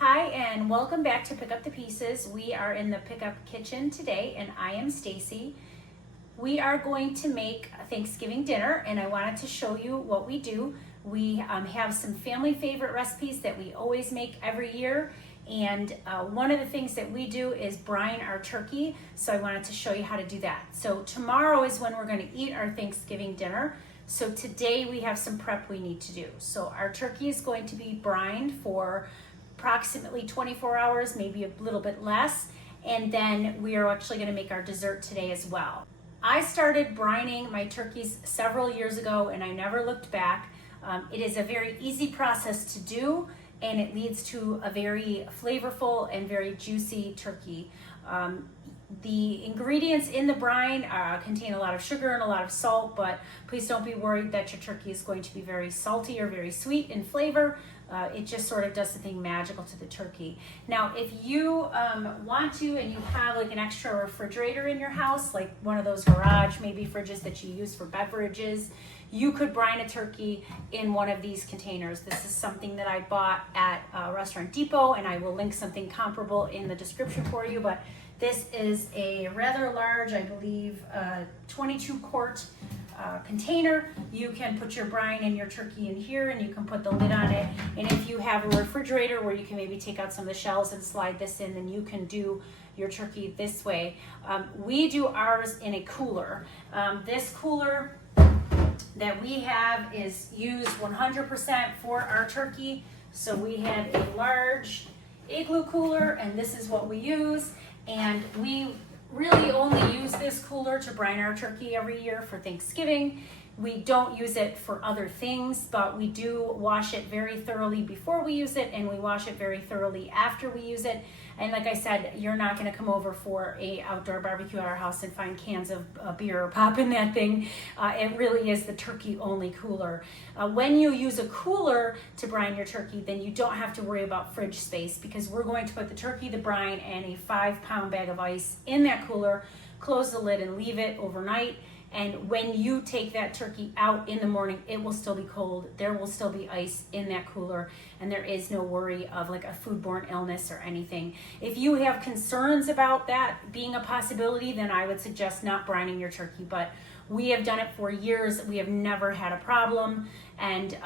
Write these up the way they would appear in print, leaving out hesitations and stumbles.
Hi, and welcome back to Pick Up the Pieces. We are in the Pick Up kitchen today, and I am Stacy. We are going to make a Thanksgiving dinner, and I wanted to show you what we do. We have some family favorite recipes that we always make every year, and one of the things that we do is brine our turkey, so I wanted to show you how to do that. So tomorrow is when we're going to eat our Thanksgiving dinner. So today we have some prep we need to do. So our turkey is going to be brined for approximately 24 hours, maybe a little bit less, and then we are actually going to make our dessert today as well. I started brining my turkeys several years ago and I never looked back. It is a very easy process to do, and it leads to a very flavorful and very juicy turkey. The ingredients in the brine contain a lot of sugar and a lot of salt, but please don't be worried that your turkey is going to be very salty or very sweet in flavor. It just sort of does something magical to the turkey. Now, if you want to and you have like an extra refrigerator in your house, like one of those garage maybe fridges that you use for beverages, you could brine a turkey in one of these containers. This is something that I bought at Restaurant Depot, and I will link something comparable in the description for you, but this is a rather large, I believe, 22 quart container. You can put your brine and your turkey in here, and you can put the lid on it. And if you have a refrigerator where you can maybe take out some of the shells and slide this in, then you can do your turkey this way. We do ours in a cooler. This cooler that we have is used 100% for our turkey. So we have a large igloo cooler, and this is what we use. And we really only use this cooler to brine our turkey every year for Thanksgiving. We don't use it for other things, but we do wash it very thoroughly before we use it, and we wash it very thoroughly after we use it. And like I said, you're not going to come over for a outdoor barbecue at our house and find cans of beer or pop in that thing. It really is the turkey only cooler. When you use a cooler to brine your turkey, then you don't have to worry about fridge space, because we're going to put the turkey, the brine, and a 5-pound bag of ice in that cooler, close the lid, and leave it overnight. And when you take that turkey out in the morning, it will still be cold. There will still be ice in that cooler, and there is no worry of like a foodborne illness or anything. If you have concerns about that being a possibility, then I would suggest not brining your turkey. But we have done it for years. We have never had a problem. And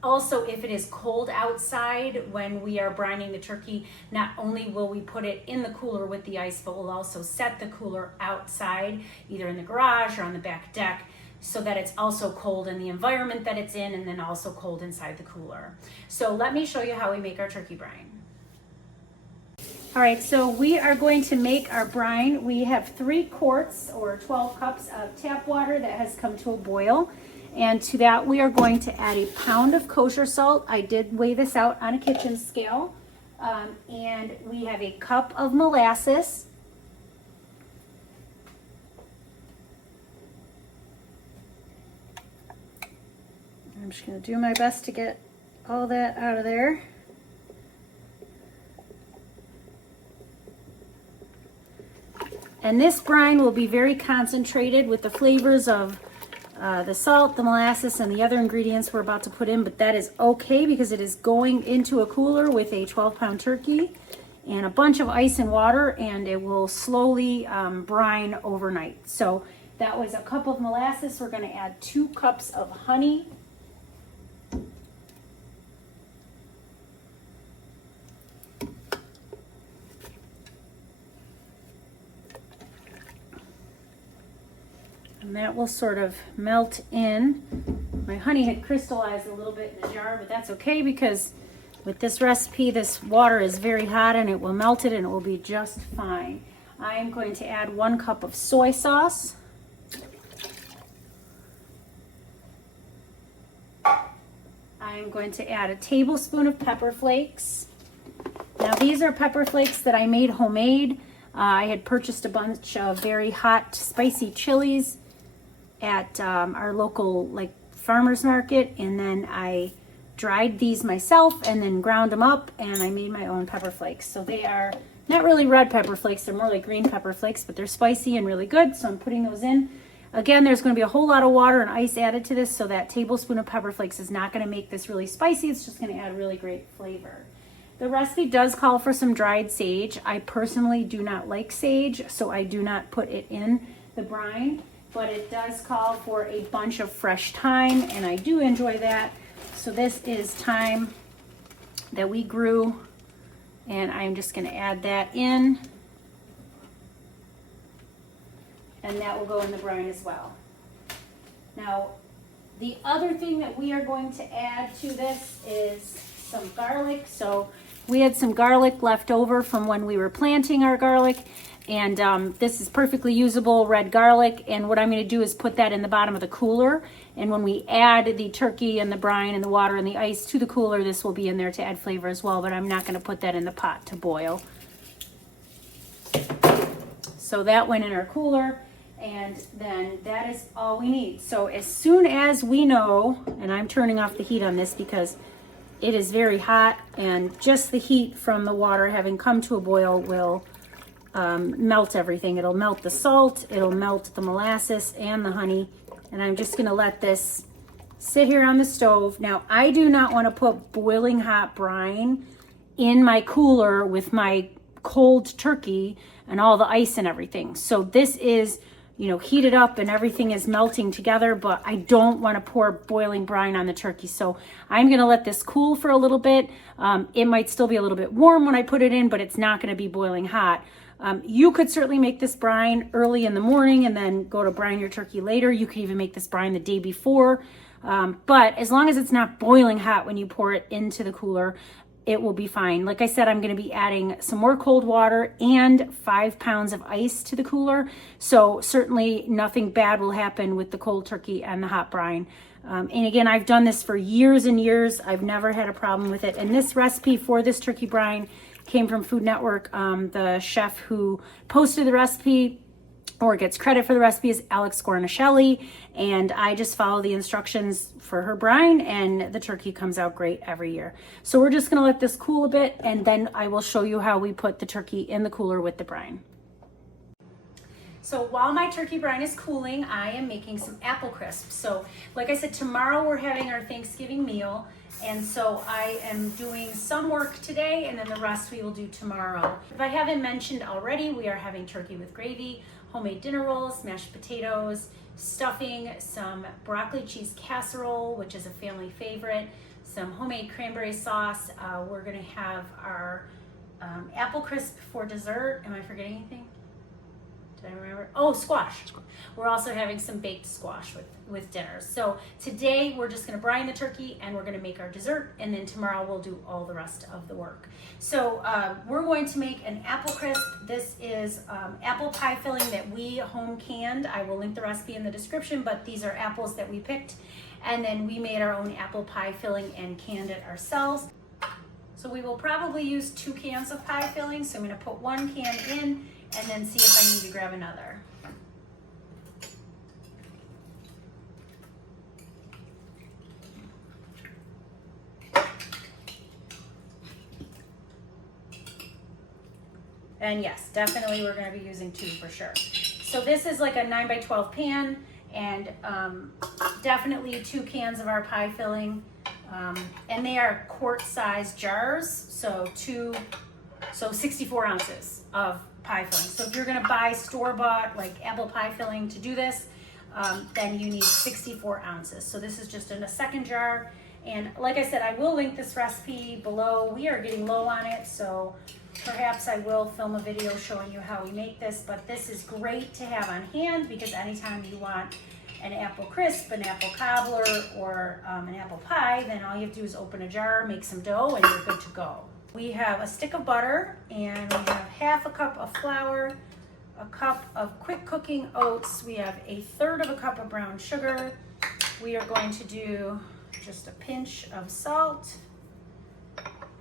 also, if it is cold outside when we are brining the turkey, not only will we put it in the cooler with the ice, but we'll also set the cooler outside, either in the garage or on the back deck, so that it's also cold in the environment that it's in, and then also cold inside the cooler. So let me show you how we make our turkey brine. All right, so we are going to make our brine. We have 3 quarts or 12 cups of tap water that has come to a boil. And to that, we are going to add a pound of kosher salt. I did weigh this out on a kitchen scale. And we have a cup of molasses. I'm just going to do my best to get all that out of there. And this brine will be very concentrated with the flavors of the salt, the molasses, and the other ingredients we're about to put in, but that is okay because it is going into a cooler with a 12-pound turkey and a bunch of ice and water, and it will slowly brine overnight. So that was a cup of molasses. We're going to add 2 cups of honey. And that will sort of melt in. My honey had crystallized a little bit in the jar, but that's okay because with this recipe, this water is very hot and it will melt it and it will be just fine. I am going to add 1 cup of soy sauce. I am going to add a tablespoon of pepper flakes. Now these are pepper flakes that I made homemade. I had purchased a bunch of very hot, spicy chilies at our local farmer's market, and then I dried these myself and then ground them up, and I made my own pepper flakes. So they are not really red pepper flakes, they're more like green pepper flakes, but they're spicy and really good, so I'm putting those in. Again, there's going to be a whole lot of water and ice added to this, so that tablespoon of pepper flakes is not going to make this really spicy. It's just going to add really great flavor. The recipe does call for some dried sage. I personally do not like sage, so I do not put it in the brine, but it does call for a bunch of fresh thyme, and I do enjoy that. So this is thyme that we grew, and I'm just gonna add that in, and that will go in the brine as well. Now, the other thing that we are going to add to this is some garlic. So we had some garlic left over from when we were planting our garlic, and this is perfectly usable red garlic. And what I'm going to do is put that in the bottom of the cooler, and when we add the turkey and the brine and the water and the ice to the cooler, this will be in there to add flavor as well, but I'm not going to put that in the pot to boil. So that went in our cooler, and then that is all we need. So as soon as we know, and I'm turning off the heat on this because it is very hot, and just the heat from the water having come to a boil will melt everything. It'll melt the salt, it'll melt the molasses and the honey, and I'm just gonna let this sit here on the stove. Now, I do not want to put boiling hot brine in my cooler with my cold turkey and all the ice and everything. So this is, you know, heated up and everything is melting together, but I don't want to pour boiling brine on the turkey. So I'm going to let this cool for a little bit. It might still be a little bit warm when I put it in, but it's not going to be boiling hot. You could certainly make this brine early in the morning and then go to brine your turkey later. You could even make this brine the day before. But as long as it's not boiling hot when you pour it into the cooler, it will be fine. Like I said, I'm going to be adding some more cold water and 5 pounds of ice to the cooler. So certainly nothing bad will happen with the cold turkey and the hot brine. And again, I've done this for years and years. I've never had a problem with it. And this recipe for this turkey brine came from Food Network. The chef who posted the recipe or gets credit for the recipe is Alex Guarnaschelli, and I just follow the instructions for her brine, and the turkey comes out great every year. So we're just gonna let this cool a bit, and then I will show you how we put the turkey in the cooler with the brine. So while my turkey brine is cooling, I am making some apple crisp. So like I said, tomorrow we're having our Thanksgiving meal, and so I am doing some work today, and then the rest we will do tomorrow. If I haven't mentioned already, we are having turkey with gravy, homemade dinner rolls, mashed potatoes, stuffing, some broccoli cheese casserole, which is a family favorite, some homemade cranberry sauce. We're gonna have our apple crisp for dessert. Am I forgetting anything? Did I remember? Oh, squash. We're also having some baked squash with dinner. So today we're just gonna brine the turkey and we're gonna make our dessert, and then tomorrow we'll do all the rest of the work. So we're going to make an apple crisp. This is apple pie filling that we home canned. I will link the recipe in the description, but these are apples that we picked, and then we made our own apple pie filling and canned it ourselves. So we will probably use 2 cans of pie filling. So I'm gonna put 1 can in and then see if I need to grab another. And yes, definitely we're gonna be using 2 for sure. So this is like a 9 by 12 pan, and definitely 2 cans of our pie filling. And they are quart-sized jars, so 64 ounces of pie filling. So if you're gonna buy store-bought like apple pie filling to do this, then you need 64 ounces. So this is just in a second jar. And like I said, I will link this recipe below. We are getting low on it, so perhaps I will film a video showing you how we make this, but this is great to have on hand because anytime you want an apple crisp, an apple cobbler, or an apple pie, then all you have to do is open a jar, make some dough, and you're good to go. We have a stick of butter, and we have 1/2 cup of flour, 1 cup of quick cooking oats. We have 1/3 cup of brown sugar. We are going to do just a pinch of salt,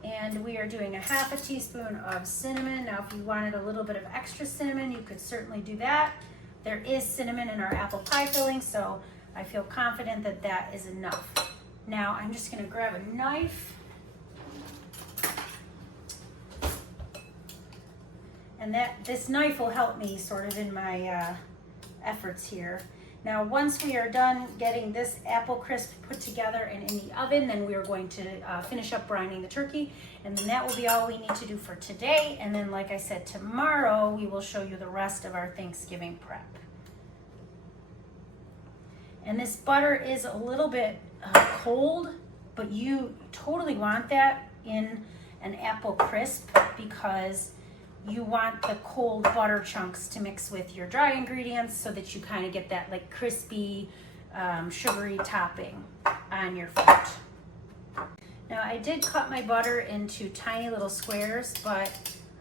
and we are doing 1/2 teaspoon of cinnamon. Now, if you wanted a little bit of extra cinnamon, you could certainly do that. There is cinnamon in our apple pie filling, so I feel confident that that is enough. Now, I'm just gonna grab a knife. And this knife will help me sort of in my efforts here. Now, once we are done getting this apple crisp put together and in the oven, then we are going to finish up brining the turkey, and then that will be all we need to do for today. And then, like I said, tomorrow we will show you the rest of our Thanksgiving prep. And this butter is a little bit cold, but you totally want that in an apple crisp because you want the cold butter chunks to mix with your dry ingredients so that you kind of get that like crispy, sugary topping on your fruit. Now, I did cut my butter into tiny little squares, but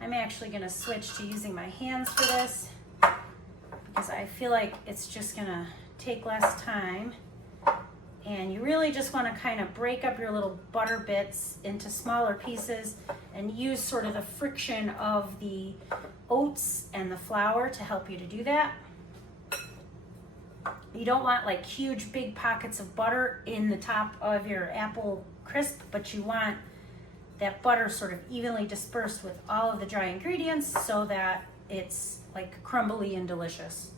I'm actually gonna switch to using my hands for this because I feel like it's just gonna take less time. And you really just want to kind of break up your little butter bits into smaller pieces and use sort of the friction of the oats and the flour to help you to do that. You don't want like huge big pockets of butter in the top of your apple crisp, but you want that butter sort of evenly dispersed with all of the dry ingredients so that it's like crumbly and delicious.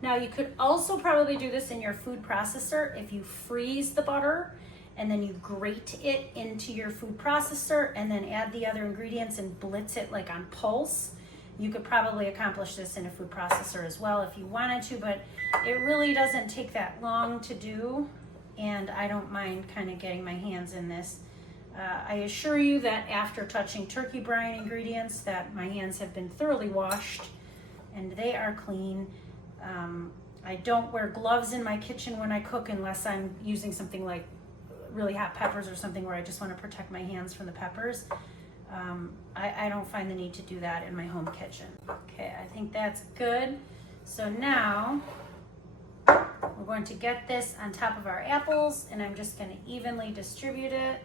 Now, you could also probably do this in your food processor if you freeze the butter and then you grate it into your food processor and then add the other ingredients and blitz it like on pulse. You could probably accomplish this in a food processor as well if you wanted to, but it really doesn't take that long to do, and I don't mind kind of getting my hands in this. I assure you that after touching turkey brine ingredients that my hands have been thoroughly washed and they are clean. I don't wear gloves in my kitchen when I cook unless I'm using something like really hot peppers or something where I just want to protect my hands from the peppers. I don't find the need to do that in my home kitchen. Okay, I think that's good. So now we're going to get this on top of our apples, and I'm just going to evenly distribute it.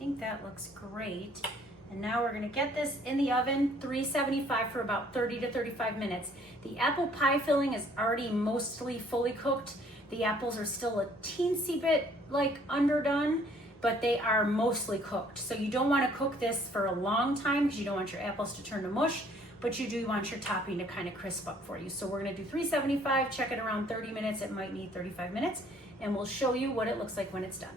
I think that looks great. And now we're gonna get this in the oven, 375 for about 30 to 35 minutes. The apple pie filling is already mostly fully cooked. The apples are still a teensy bit like underdone, but they are mostly cooked. So you don't wanna cook this for a long time because you don't want your apples to turn to mush, but you do want your topping to kind of crisp up for you. So we're gonna do 375, check it around 30 minutes. It might need 35 minutes, and we'll show you what it looks like when it's done.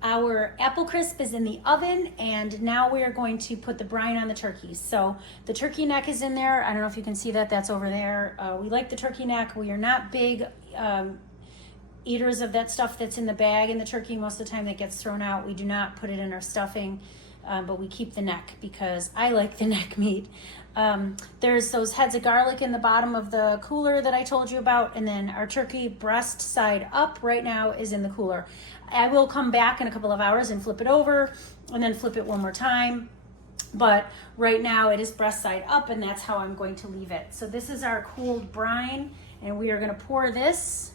Our apple crisp is in the oven, and now we are going to put the brine on the turkey. So the turkey neck is in there. I don't know if you can see that, that's over there. We like the turkey neck. We are not big eaters of that stuff that's in the bag in the turkey. Most of the time that gets thrown out. We do not put it in our stuffing, but we keep the neck because I like the neck meat. There's those heads of garlic in the bottom of the cooler that I told you about, and then our turkey breast side up right now is in the cooler. I will come back in a couple of hours and flip it over and then flip it one more time. But right now it is breast side up, and that's how I'm going to leave it. So this is our cooled brine, and we are going to pour this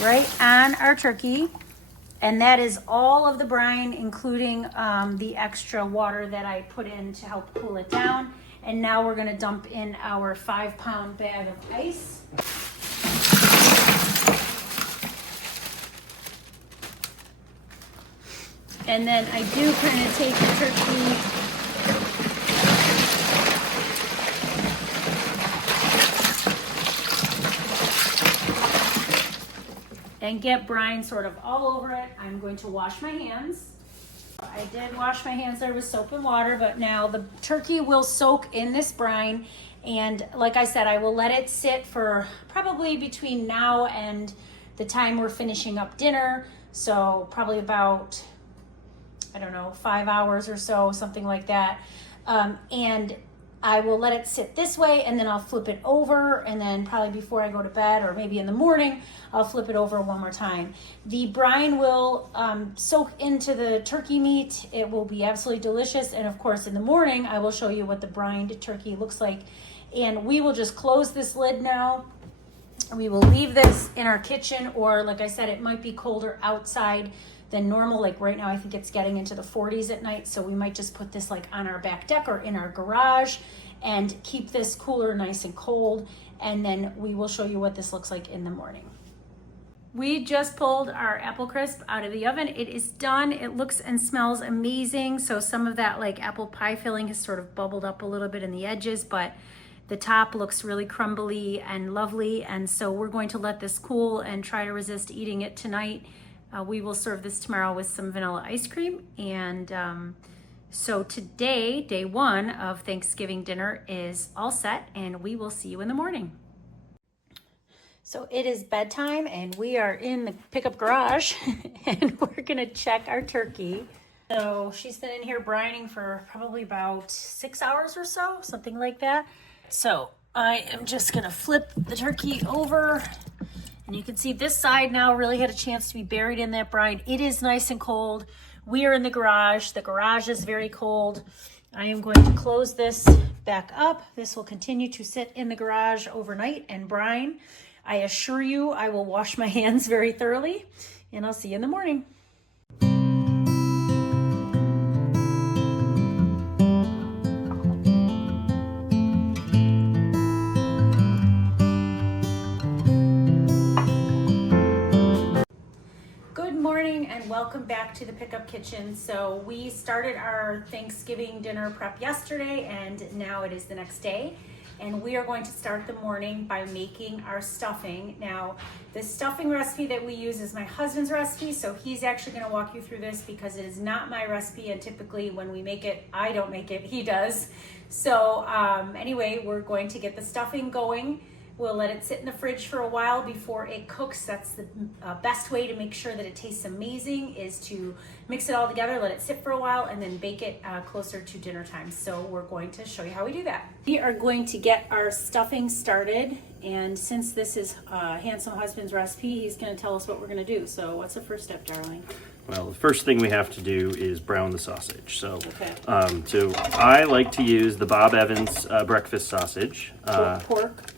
right on our turkey. And that is all of the brine, including the extra water that I put in to help cool it down. And now we're gonna dump in our 5-pound bag of ice. And then I do kind of take the turkey and get brine sort of all over it. I'm going to wash my hands. I did wash my hands there with soap and water, but now the turkey will soak in this brine. And like I said, I will let it sit for probably between now and the time we're finishing up dinner. So probably about, I don't know, 5 hours or so, something like that. And I will let it sit this way and then I'll flip it over, and then probably before I go to bed or maybe in the morning, I'll flip it over one more time. The brine will soak into the turkey meat. It will be absolutely delicious. And of course in the morning, I will show you what the brined turkey looks like. And we will just close this lid now. We will leave this in our kitchen, or like I said, it might be colder outside than normal. Like right now, I think it's getting into the 40s at night. So we might just put this like on our back deck or in our garage and keep this cooler nice and cold. And then we will show you what this looks like in the morning. We just pulled our apple crisp out of the oven. It is done. It looks and smells amazing. So some of that like apple pie filling has sort of bubbled up a little bit in the edges, but the top looks really crumbly and lovely. And so we're going to let this cool and try to resist eating it tonight. We will serve this tomorrow with some vanilla ice cream. And so today, day one of Thanksgiving dinner is all set, and we will see you in the morning. So it is bedtime and we are in the pickup garage and we're gonna check our turkey. So she's been in here brining for probably about 6 hours or so, something like that. So I am just gonna flip the turkey over, and you can see this side now really had a chance to be buried in that brine. It is nice and cold. We are in the garage. The garage is very cold. I am going to close this back up. This will continue to sit in the garage overnight and brine. I assure you I will wash my hands very thoroughly, and I'll see you in the morning. And welcome back to the Pickup Kitchen. So we started our Thanksgiving dinner prep yesterday, and now it is the next day, and we are going to start the morning by making our stuffing. Now the stuffing recipe that we use is my husband's recipe, so he's actually going to walk you through this because it is not my recipe, and typically when we make it, I don't make it, he does. So anyway, we're going to get the stuffing going. We'll let it sit in the fridge for a while before it cooks. That's the best way to make sure that it tastes amazing, is to mix it all together, let it sit for a while, and then bake it closer to dinner time. So we're going to show you how we do that. We are going to get our stuffing started, and since this is Handsome Husband's recipe, he's going to tell us what we're going to do. So what's the first step, darling? Well, the first thing we have to do is brown the sausage. So, so I like to use the Bob Evans breakfast sausage.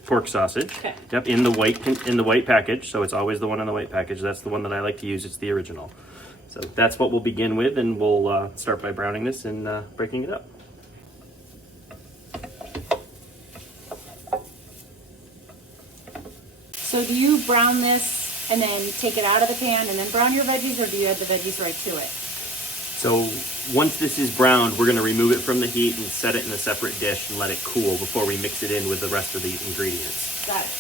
Pork sausage. Okay. Yep, in the white package. So it's always the one in the white package. That's the one that I like to use. It's the original. So that's what we'll begin with, and we'll start by browning this and breaking it up. So do you brown this and then take it out of the pan and then brown your veggies, or do you add the veggies right to it? So once this is browned, we're going to remove it from the heat and set it in a separate dish and let it cool before we mix it in with the rest of the ingredients. Got it.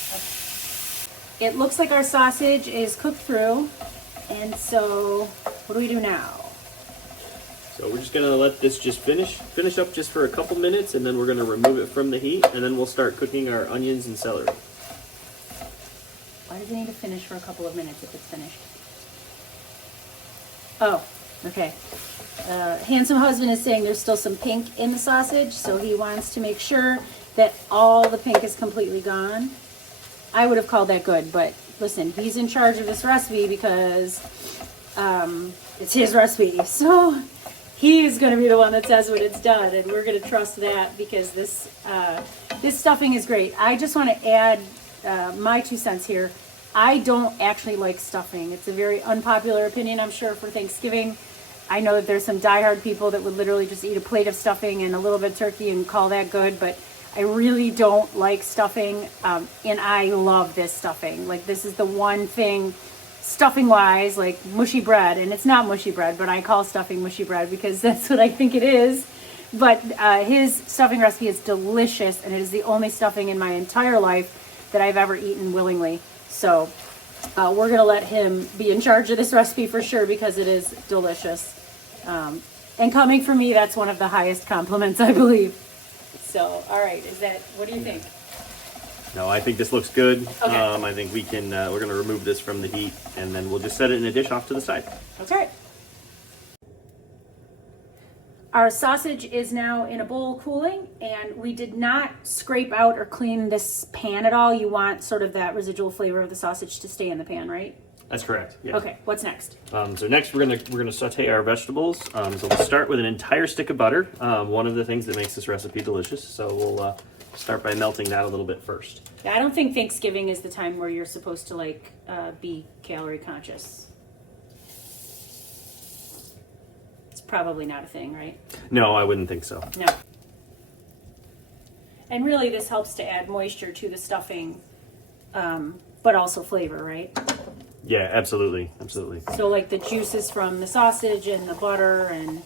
Okay. It looks like our sausage is cooked through, and so what do we do now? So we're just going to let this just finish up just for a couple minutes, and then we're going to remove it from the heat, and then we'll start cooking our onions and celery. Why does it need to finish for a couple of minutes if it's finished? Oh, okay. Handsome Husband is saying there's still some pink in the sausage, so he wants to make sure that all the pink is completely gone. I would have called that good, but listen, he's in charge of this recipe because it's his recipe. So he's going to be the one that says when it's done, and we're going to trust that because this stuffing is great. I just want to add my 2 cents here. I don't actually like stuffing. It's a very unpopular opinion, I'm sure, for Thanksgiving. I know that there's some diehard people that would literally just eat a plate of stuffing and a little bit of turkey and call that good, but I really don't like stuffing, and I love this stuffing. Like, this is the one thing, stuffing-wise, like mushy bread, and it's not mushy bread, but I call stuffing mushy bread because that's what I think it is. But his stuffing recipe is delicious, and it is the only stuffing in my entire life that I've ever eaten willingly. So we're going to let him be in charge of this recipe for sure because it is delicious. And coming from me, that's one of the highest compliments, I believe. So, all right, what do you think? No, I think this looks good. Okay. I think we can, we're going to remove this from the heat, and then we'll just set it in a dish off to the side. Okay. Our sausage is now in a bowl cooling, and we did not scrape out or clean this pan at all. You want sort of that residual flavor of the sausage to stay in the pan, right? That's correct. Yeah. Okay, what's next? So next we're gonna saute our vegetables. So we'll start with an entire stick of butter. One of the things that makes this recipe delicious. So we'll start by melting that a little bit first. Yeah, I don't think Thanksgiving is the time where you're supposed to like be calorie conscious. It's probably not a thing, right? No, I wouldn't think so. No. And really, this helps to add moisture to the stuffing, but also flavor, right? Yeah, absolutely, absolutely. So like the juices from the sausage and the butter and...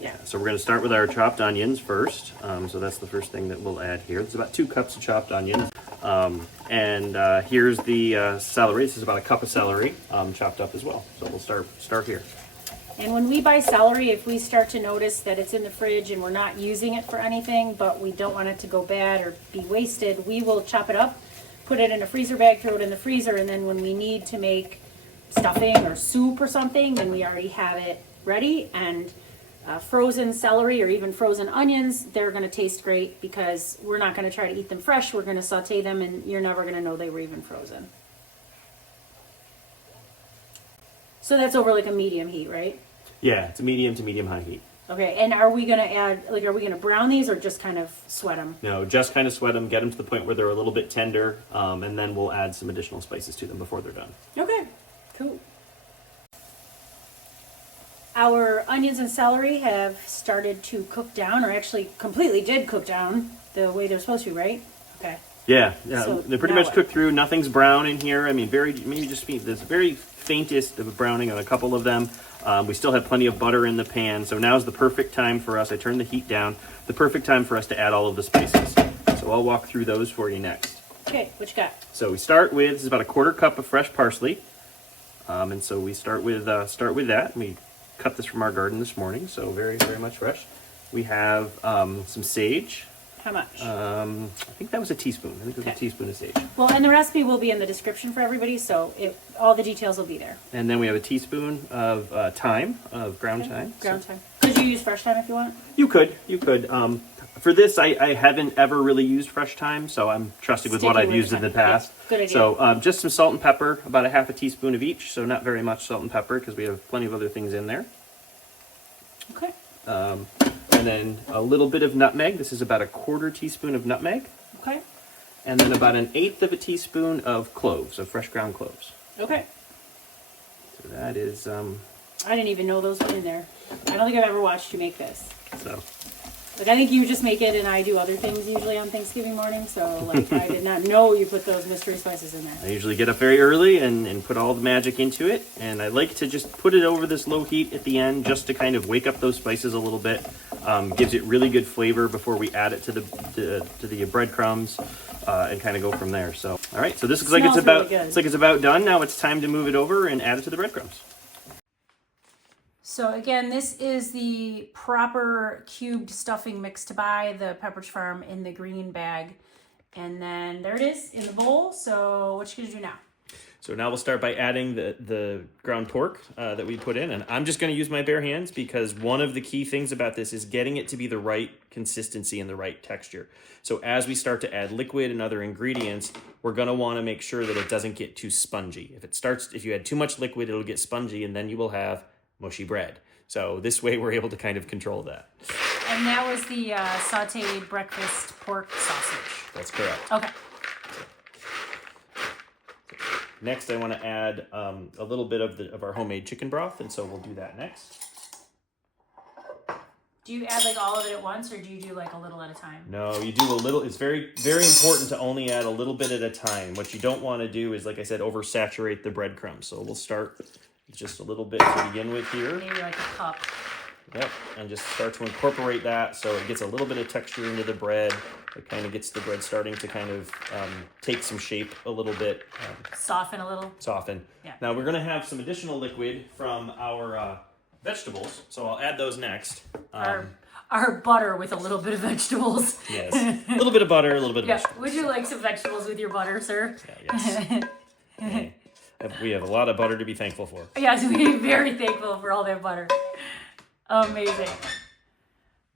Yeah, so we're going to start with our chopped onions first. So that's the first thing that we'll add here. It's about 2 cups of chopped onions. Here's the celery. This is about a cup of celery chopped up as well. So we'll start here. And when we buy celery, if we start to notice that it's in the fridge and we're not using it for anything, but we don't want it to go bad or be wasted, we will chop it up, put it in a freezer bag, throw it in the freezer, and then when we need to make stuffing or soup or something, then we already have it ready. And frozen celery or even frozen onions, they're going to taste great because we're not going to try to eat them fresh. We're going to saute them, and you're never going to know they were even frozen. So that's over like a medium heat, right? Yeah, it's a medium to medium high heat. Okay, and are we going to add, like, are we going to brown these or just kind of sweat them? No, just kind of sweat them, get them to the point where they're a little bit tender, and then we'll add some additional spices to them before they're done. Okay, cool. Our onions and celery have started to cook down, or actually completely did cook down the way they're supposed to, right? Okay. Yeah, So they're pretty now much what? cooked through. Nothing's brown in here. I mean, there's very faintest of browning on a couple of them. We still have plenty of butter in the pan, so now's the perfect time for us. I turned the heat down. The perfect time for us to add all of the spices. So I'll walk through those for you next. Okay, what you got? So we start with, this is about a 1/4 cup of fresh parsley, and so we start with that. We cut this from our garden this morning, so very, very much fresh. We have some sage. How much? I think that was a teaspoon. I think it was a teaspoon of sage. Well, and the recipe will be in the description for everybody, so all the details will be there. And then we have a teaspoon of thyme, of ground thyme. Ground thyme. Could you use fresh thyme if you want? You could. For this, I haven't ever really used fresh thyme, so I'm trusting with what I've used in the past. Yeah, good idea. So just some salt and pepper, about a 1/2 teaspoon of each, so not very much salt and pepper because we have plenty of other things in there. Okay. And then a little bit of nutmeg. This is about a 1/4 teaspoon of nutmeg. Okay. And then about an 1/8 teaspoon of cloves, of fresh ground cloves. Okay. So that is... I didn't even know those were in there. I don't think I've ever watched you make this. So... Like, I think you just make it, and I do other things usually on Thanksgiving morning, so, like, I did not know you put those mystery spices in there. I usually get up very early and put all the magic into it, and I like to just put it over this low heat at the end just to kind of wake up those spices a little bit. Gives it really good flavor before we add it to the breadcrumbs, and kind of go from there. So, all right, so this looks like it's about done. Now it's time to move it over and add it to the breadcrumbs. So again, this is the proper cubed stuffing mix to buy, the Pepperidge Farm in the green bag. And then there it is in the bowl. So what you gonna do now? So now we'll start by adding the ground pork that we put in. And I'm just gonna use my bare hands because one of the key things about this is getting it to be the right consistency and the right texture. So as we start to add liquid and other ingredients, we're gonna wanna make sure that it doesn't get too spongy. If you add too much liquid, it'll get spongy and then you will have mushy bread. So this way we're able to kind of control that. And that was the sauteed breakfast pork sausage. That's correct. Okay. Next, I want to add a little bit of our homemade chicken broth, and so we'll do that next. Do you add like all of it at once, or do you do like a little at a time? No, you do a little. It's very, very important to only add a little bit at a time. What you don't want to do is, like I said, oversaturate the breadcrumbs. So we'll start with just a little bit to begin with here. Maybe like a cup. Yep, and just start to incorporate that so it gets a little bit of texture into the bread. It kind of gets the bread starting to kind of take some shape a little bit. Soften a little. Soften. Yeah. Now we're going to have some additional liquid from our vegetables, so I'll add those next. Our butter with a little bit of vegetables. Yes, a little bit of butter, a little bit of vegetables. Would you like some vegetables with your butter, sir? Yeah, yes. We have a lot of butter to be thankful for. Yes, we're very thankful for all that butter. Amazing.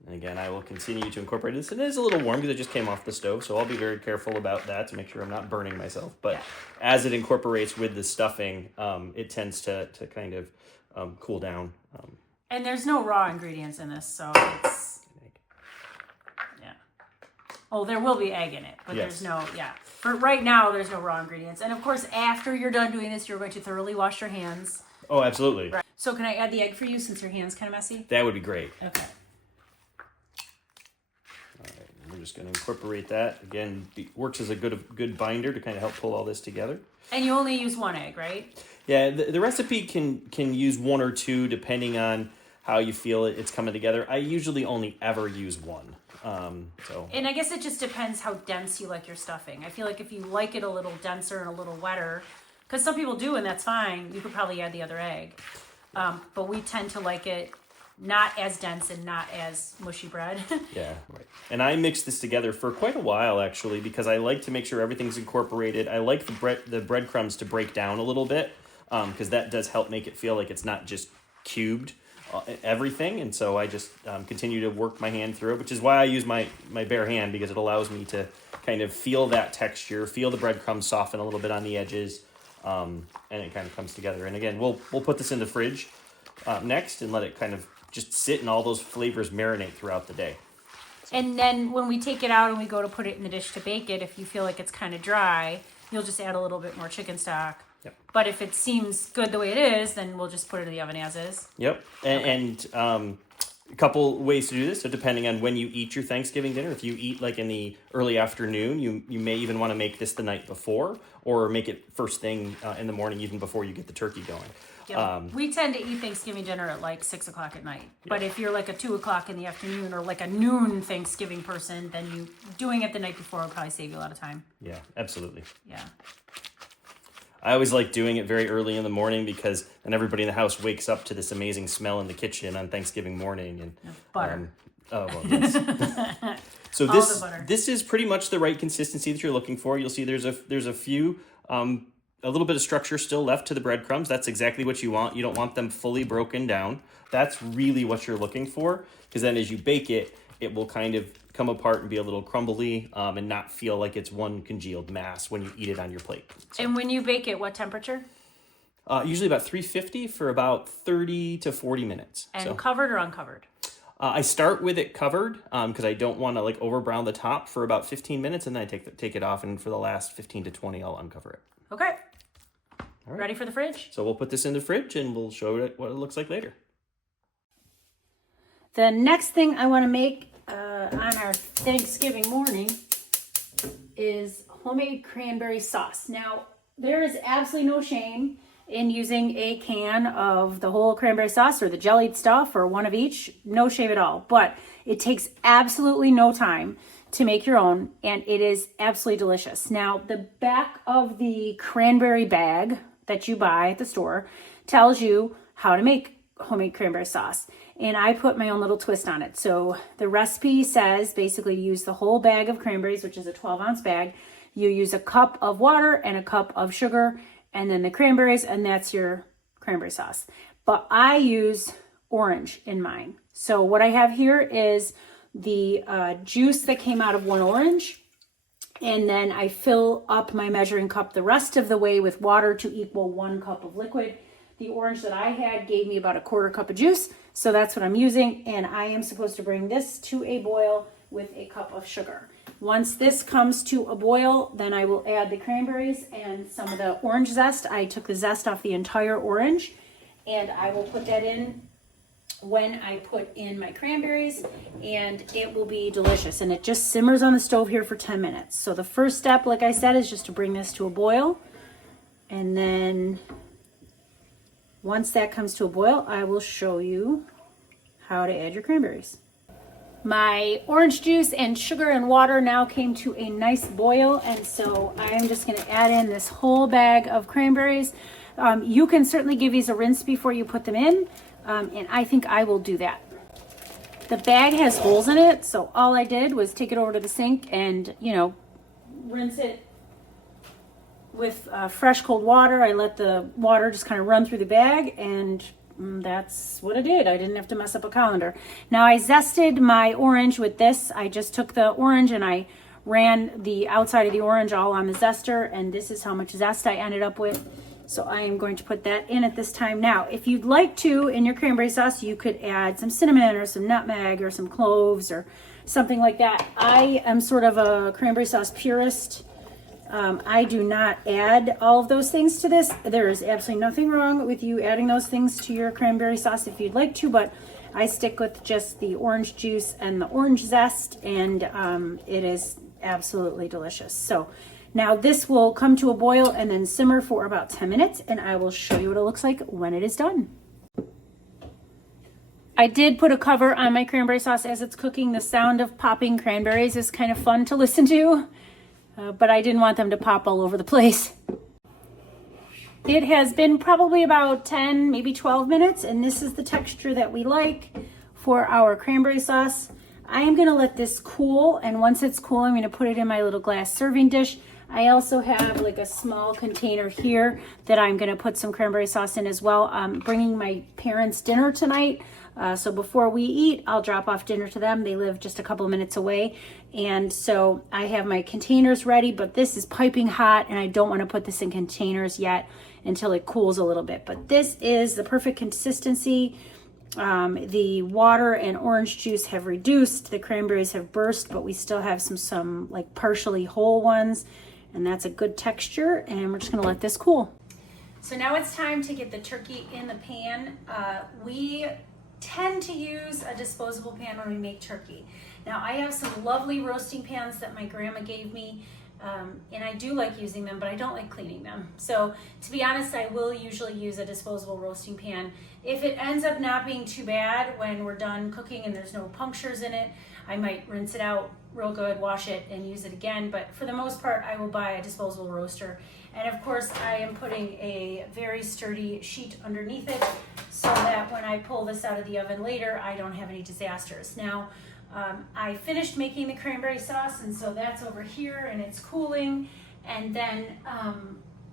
And again, I will continue to incorporate this. And it is a little warm because it just came off the stove, so I'll be very careful about that to make sure I'm not burning myself. But as it incorporates with the stuffing, it tends to kind of cool down. And there's no raw ingredients in this, so it's... Yeah. Oh, there will be egg in it, but there's no... Yeah. For right now, there's no raw ingredients. And of course, after you're done doing this, you're going to thoroughly wash your hands. Oh, absolutely. Right. So can I add the egg for you since your hand's kind of messy? That would be great. Okay. All right, we're just going to incorporate that. Again, it works as a good binder to kind of help pull all this together. And you only use one egg, right? Yeah, the recipe can use one or two depending on how you feel it's coming together. I usually only ever use one. And I guess it just depends how dense you like your stuffing. I feel like if you like it a little denser and a little wetter, because some people do, and that's fine, you could probably add the other egg. But we tend to like it not as dense and not as mushy bread. Yeah, right. And I mixed this together for quite a while, actually, because I like to make sure everything's incorporated. I like the breadcrumbs to break down a little bit, because that does help make it feel like it's not just cubed everything. And so I just continue to work my hand through it, which is why I use my bare hand, because it allows me to kind of feel that texture, feel the breadcrumbs soften a little bit on the edges, and it kind of comes together. And again, we'll put this in the fridge next and let it kind of just sit and all those flavors marinate throughout the day. And then when we take it out and we go to put it in the dish to bake it, if you feel like it's kind of dry, you'll just add a little bit more chicken stock. Yep. But if it seems good the way it is, then we'll just put it in the oven as is. Yep. And a couple ways to do this. So depending on when you eat your Thanksgiving dinner, if you eat like in the early afternoon, you may even want to make this the night before, or make it first thing in the morning, even before you get the turkey going. Yep. We tend to eat Thanksgiving dinner at like 6 o'clock at night. Yep. But if you're like a 2 o'clock in the afternoon or like a noon Thanksgiving person, then you doing it the night before will probably save you a lot of time. Yeah, absolutely. Yeah. I always like doing it very early in the morning because then everybody in the house wakes up to this amazing smell in the kitchen on Thanksgiving morning. And butter. Oh, well, yes. So this is pretty much the right consistency that you're looking for. You'll see there's a few, a little bit of structure still left to the breadcrumbs. That's exactly what you want. You don't want them fully broken down. That's really what you're looking for, because then as you bake it, it will kind of come apart and be a little crumbly, and not feel like it's one congealed mass when you eat it on your plate. So, and when you bake it, what temperature? Usually about 350 for about 30 to 40 minutes. And covered or uncovered? I start with it covered because I don't want to like over brown the top for about 15 minutes, and then I take it off, and for the last 15 to 20, I'll uncover it. Okay. All right. Ready for the fridge? So we'll put this in the fridge, and we'll show it what it looks like later. The next thing I want to make on our Thanksgiving morning is homemade cranberry sauce. Now, there is absolutely no shame in using a can of the whole cranberry sauce or the jellied stuff or one of each. No shame at all. But it takes absolutely no time to make your own, and it is absolutely delicious. Now, the back of the cranberry bag that you buy at the store tells you how to make homemade cranberry sauce, and I put my own little twist on it. So the recipe says basically use the whole bag of cranberries, which is a 12-ounce bag. You use a cup of water and a cup of sugar, and then the cranberries, and that's your cranberry sauce. But I use orange in mine. So what I have here is the juice that came out of one orange, and then I fill up my measuring cup the rest of the way with water to equal 1 cup of liquid. The orange that I had gave me about a 1/4 cup of juice, so that's what I'm using, and I am supposed to bring this to a boil with a cup of sugar. Once this comes to a boil, then I will add the cranberries and some of the orange zest. I took the zest off the entire orange, and I will put that in when I put in my cranberries, and it will be delicious. And it just simmers on the stove here for 10 minutes. So the first step, like I said, is just to bring this to a boil, and then once that comes to a boil, I will show you how to add your cranberries. My orange juice and sugar and water now came to a nice boil, and so I'm just going to add in this whole bag of cranberries. You can certainly give these a rinse before you put them in, and I think I will do that. The bag has holes in it, so all I did was take it over to the sink and, rinse it with fresh cold water. I let the water just kind of run through the bag, and that's what I did. I didn't have to mess up a colander. Now I zested my orange with this. I just took the orange and I ran the outside of the orange all on the zester, and this is how much zest I ended up with. So I am going to put that in at this time. Now, if you'd like to, in your cranberry sauce, you could add some cinnamon or some nutmeg or some cloves or something like that. I am sort of a cranberry sauce purist. I do not add all of those things to this. There is absolutely nothing wrong with you adding those things to your cranberry sauce if you'd like to, but I stick with just the orange juice and the orange zest, and it is absolutely delicious. So now this will come to a boil and then simmer for about 10 minutes, and I will show you what it looks like when it is done. I did put a cover on my cranberry sauce as it's cooking. The sound of popping cranberries is kind of fun to listen to. But I didn't want them to pop all over the place. It has been probably about 10, maybe 12 minutes, and this is the texture that we like for our cranberry sauce. I am gonna let this cool, and once it's cool, I'm gonna put it in my little glass serving dish. I also have like a small container here that I'm gonna put some cranberry sauce in as well. I'm bringing my parents dinner tonight. So before we eat, I'll drop off dinner to them. They live just a couple of minutes away. And so I have my containers ready, but this is piping hot and I don't want to put this in containers yet until it cools a little bit. But this is the perfect consistency. The water and orange juice have reduced. The cranberries have burst, but we still have some like partially whole ones. And that's a good texture. And we're just going to let this cool. So now it's time to get the turkey in the pan. We tend to use a disposable pan when we make turkey. Now I have some lovely roasting pans that my grandma gave me, and I do like using them, but I don't like cleaning them. So to be honest, I will usually use a disposable roasting pan. If it ends up not being too bad when we're done cooking and there's no punctures in it, I might rinse it out real good, wash it, and use it again. But for the most part, I will buy a disposable roaster. And of course, I am putting a very sturdy sheet underneath it so that when I pull this out of the oven later, I don't have any disasters. Now, I finished making the cranberry sauce, and so that's over here, and it's cooling. And then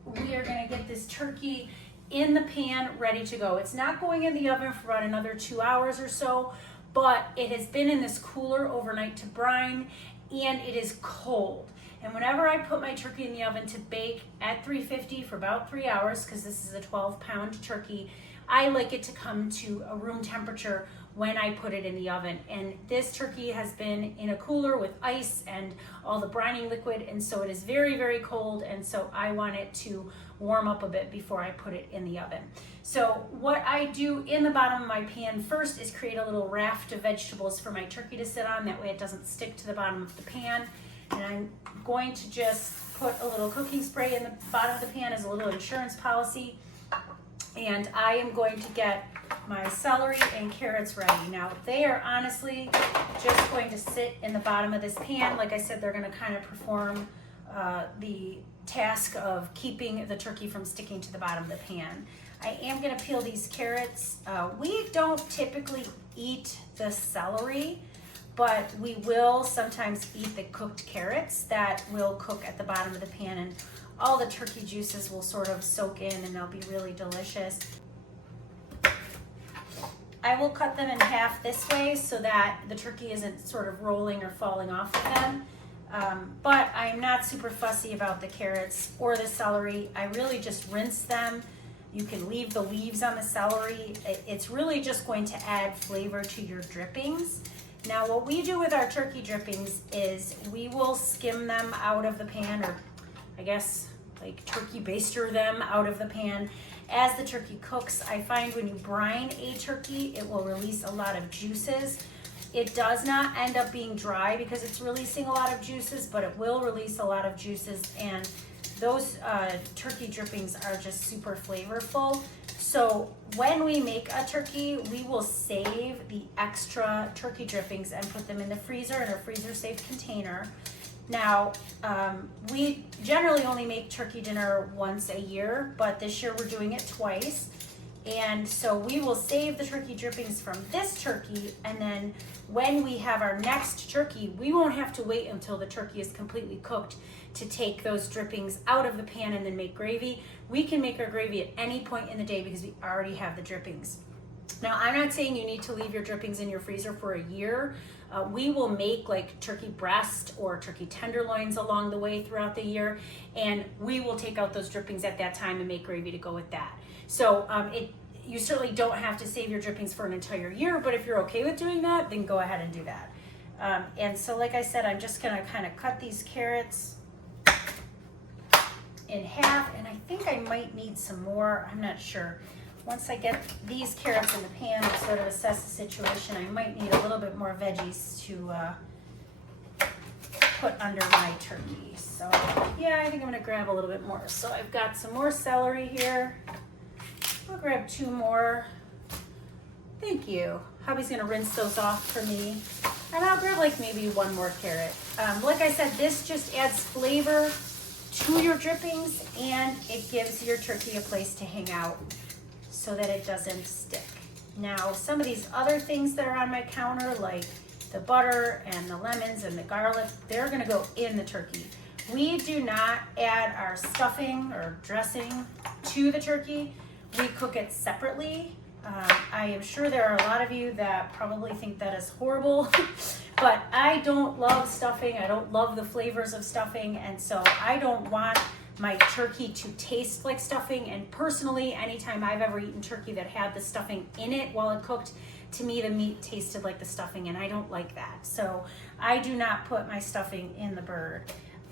we are gonna get this turkey in the pan, ready to go. It's not going in the oven for about another 2 hours or so, but it has been in this cooler overnight to brine, and it is cold. And whenever I put my turkey in the oven to bake at 350 for about 3 hours, because this is a 12-pound turkey, I like it to come to a room temperature when I put it in the oven. And this turkey has been in a cooler with ice and all the brining liquid, and so it is very, very cold, and so I want it to warm up a bit before I put it in the oven. So what I do in the bottom of my pan first is create a little raft of vegetables for my turkey to sit on. That way it doesn't stick to the bottom of the pan. And I'm going to just put a little cooking spray in the bottom of the pan as a little insurance policy. And I am going to get my celery and carrots ready. Now, they are honestly just going to sit in the bottom of this pan. Like I said, they're going to kind of perform the task of keeping the turkey from sticking to the bottom of the pan. I am going to peel these carrots. We don't typically eat the celery, but we will sometimes eat the cooked carrots that will cook at the bottom of the pan, and all the turkey juices will sort of soak in and they'll be really delicious. I will cut them in half this way so that the turkey isn't sort of rolling or falling off of them. But I'm not super fussy about the carrots or the celery. I really just rinse them. You can leave the leaves on the celery. It's really just going to add flavor to your drippings. Now, what we do with our turkey drippings is we will skim them out of the pan, or I guess like turkey baster them out of the pan as the turkey cooks. I find when you brine a turkey, it will release a lot of juices. It does not end up being dry because it's releasing a lot of juices, but it will release a lot of juices, and those turkey drippings are just super flavorful. So when we make a turkey, we will save the extra turkey drippings and put them in the freezer in a freezer safe container. Now, we generally only make turkey dinner once a year, but this year we're doing it twice. And so we will save the turkey drippings from this turkey, and then when we have our next turkey, we won't have to wait until the turkey is completely cooked to take those drippings out of the pan and then make gravy. We can make our gravy at any point in the day because we already have the drippings. Now, I'm not saying you need to leave your drippings in your freezer for a year. We will make like turkey breast or turkey tenderloins along the way throughout the year, and we will take out those drippings at that time and make gravy to go with that. So you certainly don't have to save your drippings for an entire year, but if you're okay with doing that, then go ahead and do that. And so like I said, I'm just gonna kind of cut these carrots in half, and I think I might need some more, I'm not sure. Once I get these carrots in the pan and sort of assess the situation, I might need a little bit more veggies to put under my turkey. So yeah, I think I'm gonna grab a little bit more. So I've got some more celery here. I'll grab 2 more. Thank you. Hubby's gonna rinse those off for me. And I'll grab like maybe 1 more carrot. Like I said, this just adds flavor to your drippings, and it gives your turkey a place to hang out so that it doesn't stick. Now, some of these other things that are on my counter, like the butter and the lemons and the garlic, they're gonna go in the turkey. We do not add our stuffing or dressing to the turkey. We cook it separately. I am sure there are a lot of you that probably think that is horrible, but I don't love stuffing. I don't love the flavors of stuffing, and so I don't want my turkey to taste like stuffing. And personally, anytime I've ever eaten turkey that had the stuffing in it while it cooked, to me the meat tasted like the stuffing, and I don't like that. So I do not put my stuffing in the bird.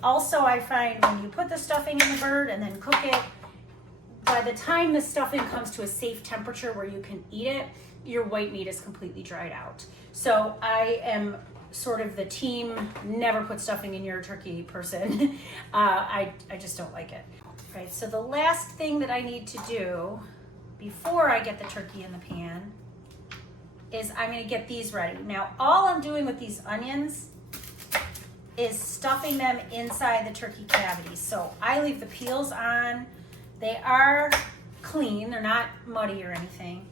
Also, I find when you put the stuffing in the bird and then cook it, by the time the stuffing comes to a safe temperature where you can eat it, your white meat is completely dried out. So I am sort of the team never put stuffing in your turkey person. I just don't like it. All right, so the last thing that I need to do before I get the turkey in the pan is I'm gonna get these ready. Now, all I'm doing with these onions is stuffing them inside the turkey cavity. So I leave the peels on. They are clean, they're not muddy or anything.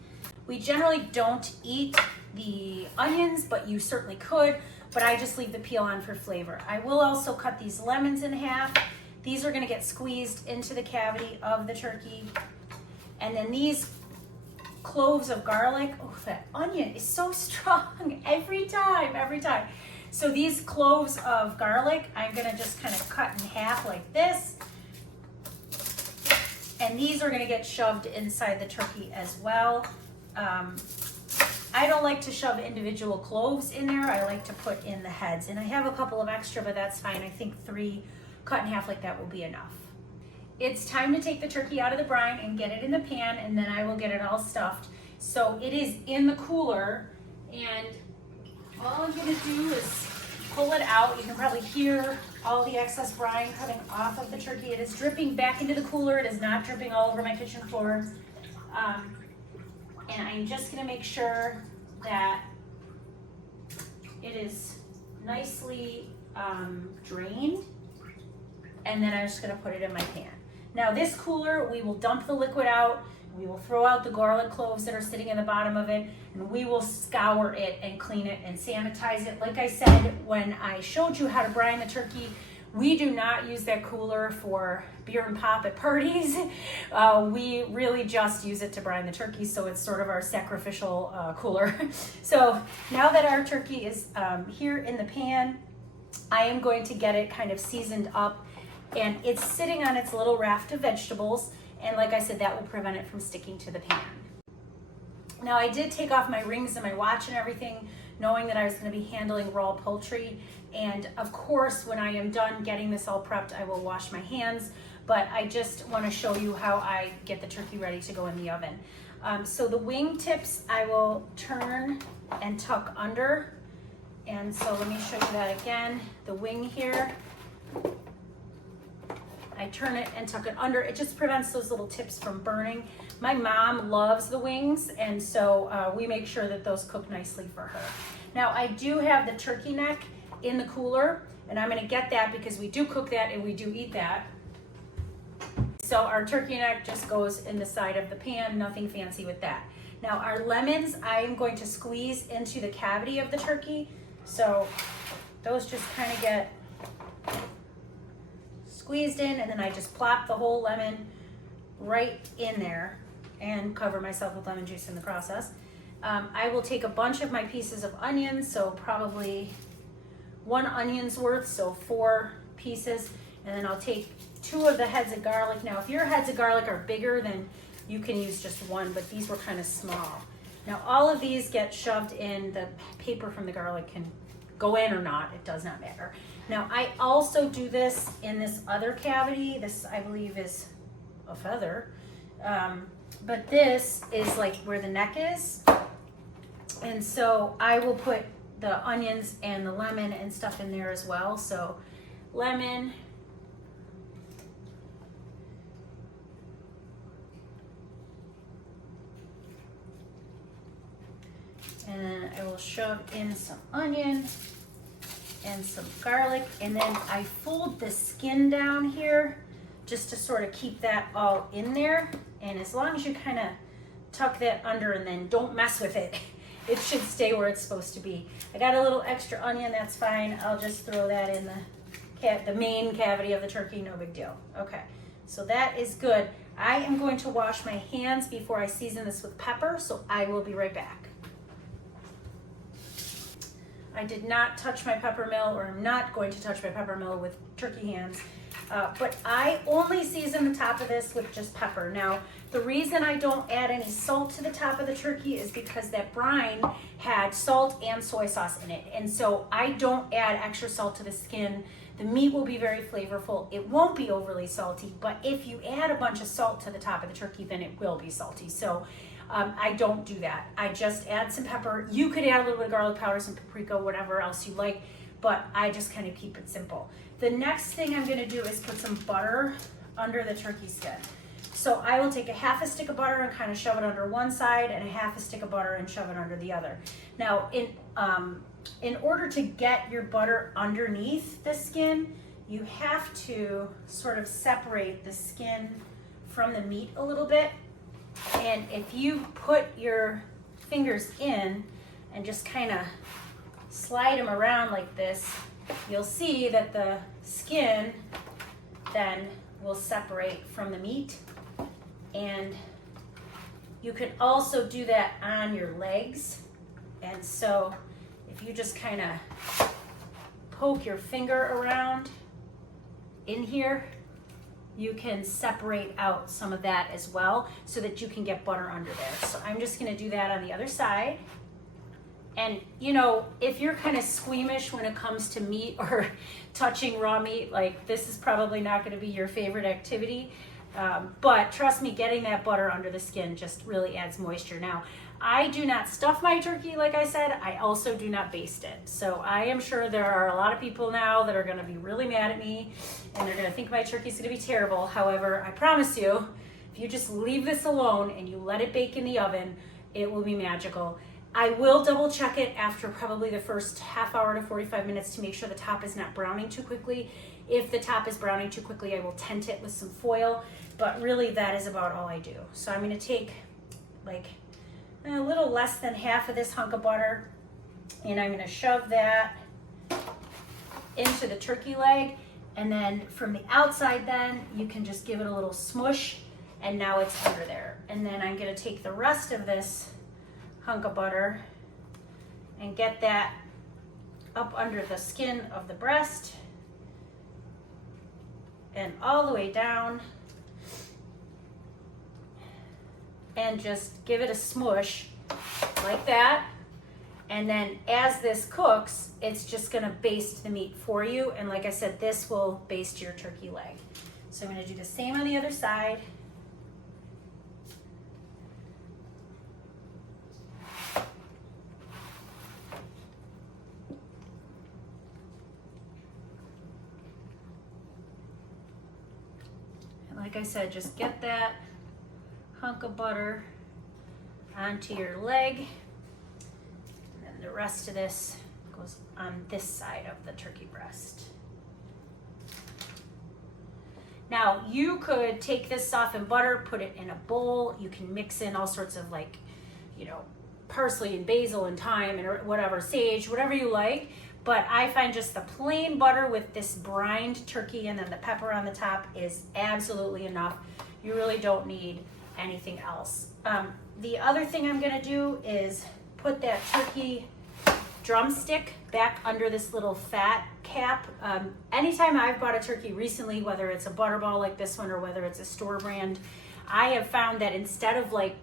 We generally don't eat the onions, but you certainly could, but I just leave the peel on for flavor. I will also cut these lemons in half. These are gonna get squeezed into the cavity of the turkey. And then these cloves of garlic, oh, that onion is so strong every time. So these cloves of garlic, I'm gonna just kind of cut in half like this. And these are gonna get shoved inside the turkey as well. I don't like to shove individual cloves in there. I like to put in the heads. And I have a couple of extra, but that's fine. I think 3 cut in half like that will be enough. It's time to take the turkey out of the brine and get it in the pan, and then I will get it all stuffed. So it is in the cooler, and all I'm gonna do is pull it out. You can probably hear all the excess brine coming off of the turkey. It is dripping back into the cooler. It is not dripping all over my kitchen floor. And I'm just gonna make sure that it is nicely drained, and then I'm just gonna put it in my pan. Now this cooler, we will dump the liquid out, we will throw out the garlic cloves that are sitting in the bottom of it, and we will scour it and clean it and sanitize it. Like I said, when I showed you how to brine the turkey, we do not use that cooler for beer and pop at parties. We really just use it to brine the turkey, so it's sort of our sacrificial cooler. So now that our turkey is here in the pan, I am going to get it kind of seasoned up, and it's sitting on its little raft of vegetables, and like I said, that will prevent it from sticking to the pan. Now I did take off my rings and my watch and everything, knowing that I was going to be handling raw poultry. And of course, when I am done getting this all prepped, I will wash my hands, but I just want to show you how I get the turkey ready to go in the oven. So the wing tips I will turn and tuck under. And so let me show you that again. The wing here, I turn it and tuck it under. It just prevents those little tips from burning. My mom loves the wings, and so we make sure that those cook nicely for her. Now I do have the turkey neck in the cooler, and I'm gonna get that because we do cook that and we do eat that. So our turkey neck just goes in the side of the pan, nothing fancy with that. Now our lemons, I am going to squeeze into the cavity of the turkey. So those just kind of get squeezed in, and then I just plop the whole lemon right in there and cover myself with lemon juice in the process. I will take a bunch of my pieces of onion, so probably 1 onion's worth, so 4 pieces, and then I'll take 2 of the heads of garlic. Now, if your heads of garlic are bigger, then you can use just 1, but these were kind of small. Now, all of these get shoved in. The paper from the garlic can go in or not, it does not matter. Now, I also do this in this other cavity. This, I believe, is a feather, but this is like where the neck is. And so I will put the onions and the lemon and stuff in there as well. So lemon, and then I will shove in some onion and some garlic, and then I fold the skin down here just to sort of keep that all in there. And as long as you kind of tuck that under and then don't mess with it, it should stay where it's supposed to be. I got a little extra onion, that's fine. I'll just throw that in the main cavity of the turkey, no big deal. Okay, so that is good. I am going to wash my hands before I season this with pepper, so I will be right back. I did not touch my pepper mill, or I'm not going to touch my pepper mill with turkey hands, but I only season the top of this with just pepper. Now, the reason I don't add any salt to the top of the turkey is because that brine had salt and soy sauce in it, and so I don't add extra salt to the skin. The meat will be very flavorful. It won't be overly salty, but if you add a bunch of salt to the top of the turkey, then it will be salty. So I don't do that. I just add some pepper. You could add a little bit of garlic powder, some paprika, whatever else you like, but I just kind of keep it simple. The next thing I'm gonna do is put some butter under the turkey skin. So I will take a half a stick of butter and kind of shove it under one side, and a half a stick of butter and shove it under the other. Now, in order to get your butter underneath the skin, you have to sort of separate the skin from the meat a little bit. And if you put your fingers in and just kind of slide them around like this, you'll see that the skin then will separate from the meat. And you can also do that on your legs. And so if you just kind of poke your finger around in here, you can separate out some of that as well so that you can get butter under there. So I'm just gonna do that on the other side. And you know, if you're kind of squeamish when it comes to meat or touching raw meat, like this is probably not gonna be your favorite activity. But trust me, getting that butter under the skin just really adds moisture. Now, I do not stuff my turkey, like I said. I also do not baste it. So I am sure there are a lot of people now that are gonna be really mad at me and they're gonna think my turkey's gonna be terrible. However, I promise you, if you just leave this alone and you let it bake in the oven, it will be magical. I will double check it after probably the first half hour to 45 minutes to make sure the top is not browning too quickly. If the top is browning too quickly, I will tent it with some foil, but really that is about all I do. So I'm gonna take like a little less than half of this hunk of butter, and I'm gonna shove that into the turkey leg, and then from the outside then, you can just give it a little smush, and now it's under there. And then I'm gonna take the rest of this hunk of butter and get that up under the skin of the breast and all the way down, and just give it a smush like that. And then as this cooks, it's just gonna baste the meat for you. And like I said, this will baste your turkey leg. So I'm gonna do the same on the other side. And like I said, just get that hunk of butter onto your leg, and then the rest of this goes on this side of the turkey breast. Now you could take this softened butter, put it in a bowl. You can mix in all sorts of, like, you know, parsley and basil and thyme and whatever, sage, whatever you like. But I find just the plain butter with this brined turkey and then the pepper on the top is absolutely enough. You really don't need anything else. The other thing I'm gonna do is put that turkey drumstick back under this little fat cap. Anytime I've bought a turkey recently, whether it's a butterball like this one or whether it's a store brand, I have found that instead of like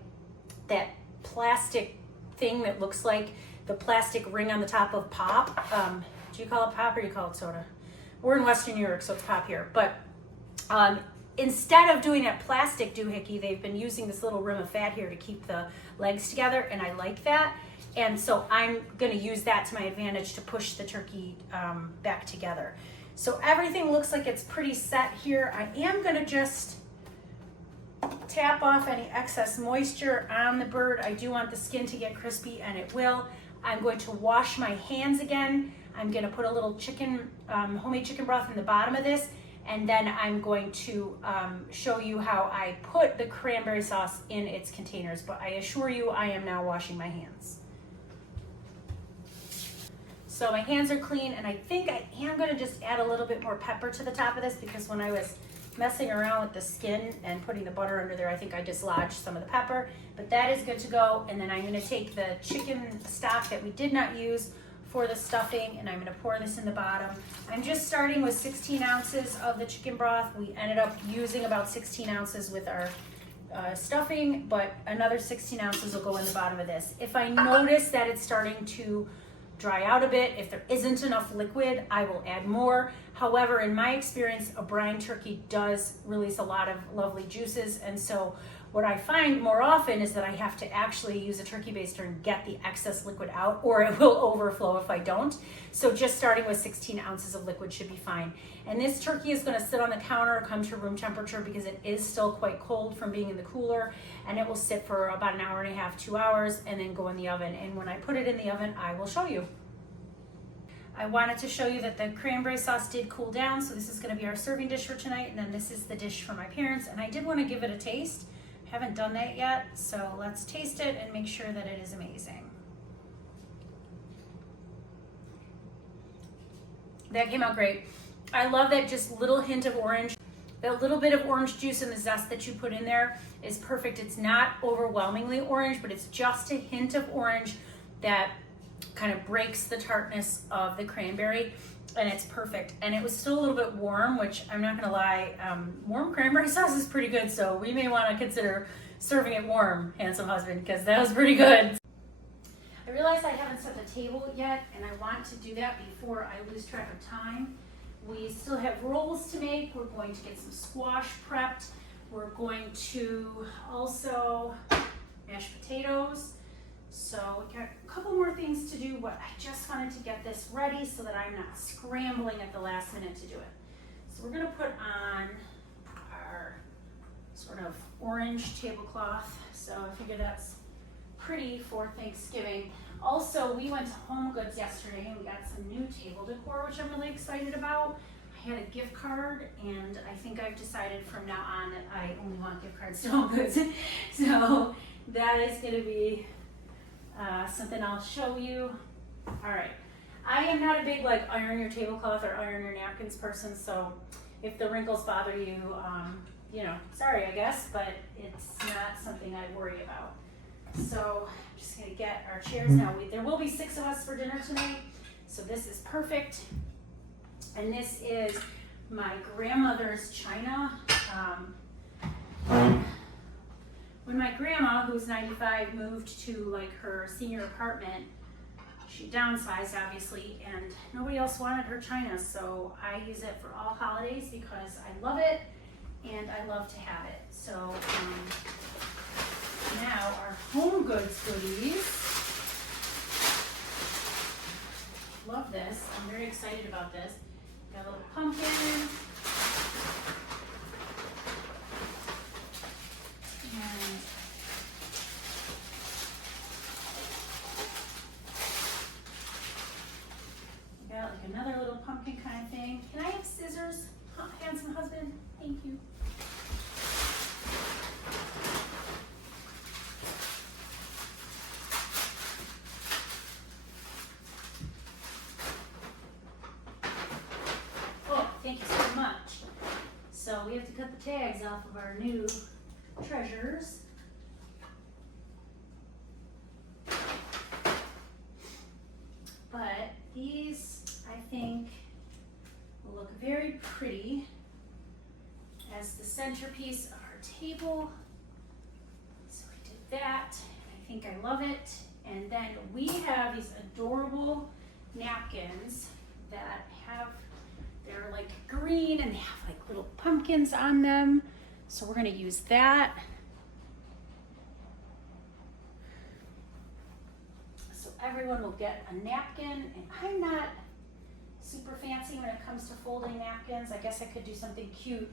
that plastic thing that looks like the plastic ring on the top of pop, do you call it pop or do you call it soda? We're in Western New York, so it's pop here. But instead of doing that plastic doohickey, they've been using this little rim of fat here to keep the legs together, and I like that. And so I'm gonna use that to my advantage to push the turkey back together. So everything looks like it's pretty set here. I am gonna just tap off any excess moisture on the bird. I do want the skin to get crispy, and it will. I'm going to wash my hands again. I'm gonna put a little chicken, homemade chicken broth in the bottom of this, and then I'm going to show you how I put the cranberry sauce in its containers, but I assure you I am now washing my hands. So my hands are clean, and I think I am gonna just add a little bit more pepper to the top of this, because when I was messing around with the skin and putting the butter under there, I think I dislodged some of the pepper, but that is good to go. And then I'm gonna take the chicken stock that we did not use for the stuffing, and I'm gonna pour this in the bottom. I'm just starting with 16 ounces of the chicken broth. We ended up using about 16 ounces with our stuffing, but another 16 ounces will go in the bottom of this. If I notice that it's starting to dry out a bit, if there isn't enough liquid, I will add more. However, in my experience, a brine turkey does release a lot of lovely juices, and so what I find more often is that I have to actually use a turkey baster and get the excess liquid out, or it will overflow if I don't. So just starting with 16 ounces of liquid should be fine. And this turkey is gonna sit on the counter, come to room temperature, because it is still quite cold from being in the cooler, and it will sit for about an hour and a half, 2 hours, and then go in the oven. And when I put it in the oven, I will show you. I wanted to show you that the cranberry sauce did cool down, so this is gonna be our serving dish for tonight, and then this is the dish for my parents, and I did wanna give it a taste. Haven't done that yet, so let's taste it and make sure that it is amazing. That came out great. I love that just little hint of orange. That little bit of orange juice and the zest that you put in there is perfect. It's not overwhelmingly orange, but it's just a hint of orange that kind of breaks the tartness of the cranberry, and it's perfect. And it was still a little bit warm, which I'm not gonna lie, warm cranberry sauce is pretty good, so we may wanna consider serving it warm, handsome husband, because that was pretty good. I realize I haven't set the table yet, and I want to do that before I lose track of time. We still have rolls to make. We're going to get some squash prepped. We're going to also mash potatoes. So we got a couple more things to do, but I just wanted to get this ready so that I'm not scrambling at the last minute to do it. So we're gonna put on our sort of orange tablecloth. So I figure that's pretty for Thanksgiving. Also, we went to Home Goods yesterday and we got some new table decor, which I'm really excited about. I had a gift card, and I think I've decided from now on that I only want gift cards to Home Goods. So that is gonna be something I'll show you. All right, I am not a big like iron your tablecloth or iron your napkins person, so if the wrinkles bother you, you know, sorry I guess, but it's not something I worry about. So I'm just gonna get our chairs now. There will be 6 of us for dinner tonight, so this is perfect. And this is my grandmother's china. When my grandma, who's 95, moved to like her senior apartment, she downsized obviously, and nobody else wanted her china, so I use it for all holidays because I love it and I love to have it. So now our Home Goods goodies. Love this. I'm very excited about this. Got a little pumpkin. And we got like another little pumpkin kind of thing. Can I have scissors, handsome husband? Thank you. Oh, thank you so much. So we have to cut the tags off of our new treasures. But these, I think, will look very pretty as the centerpiece of our table. So we did that. I think I love it. And then we have these adorable napkins that they're like green and they have like little pumpkins on them. So we're gonna use that. So everyone will get a napkin, and I'm not super fancy when it comes to folding napkins. I guess I could do something cute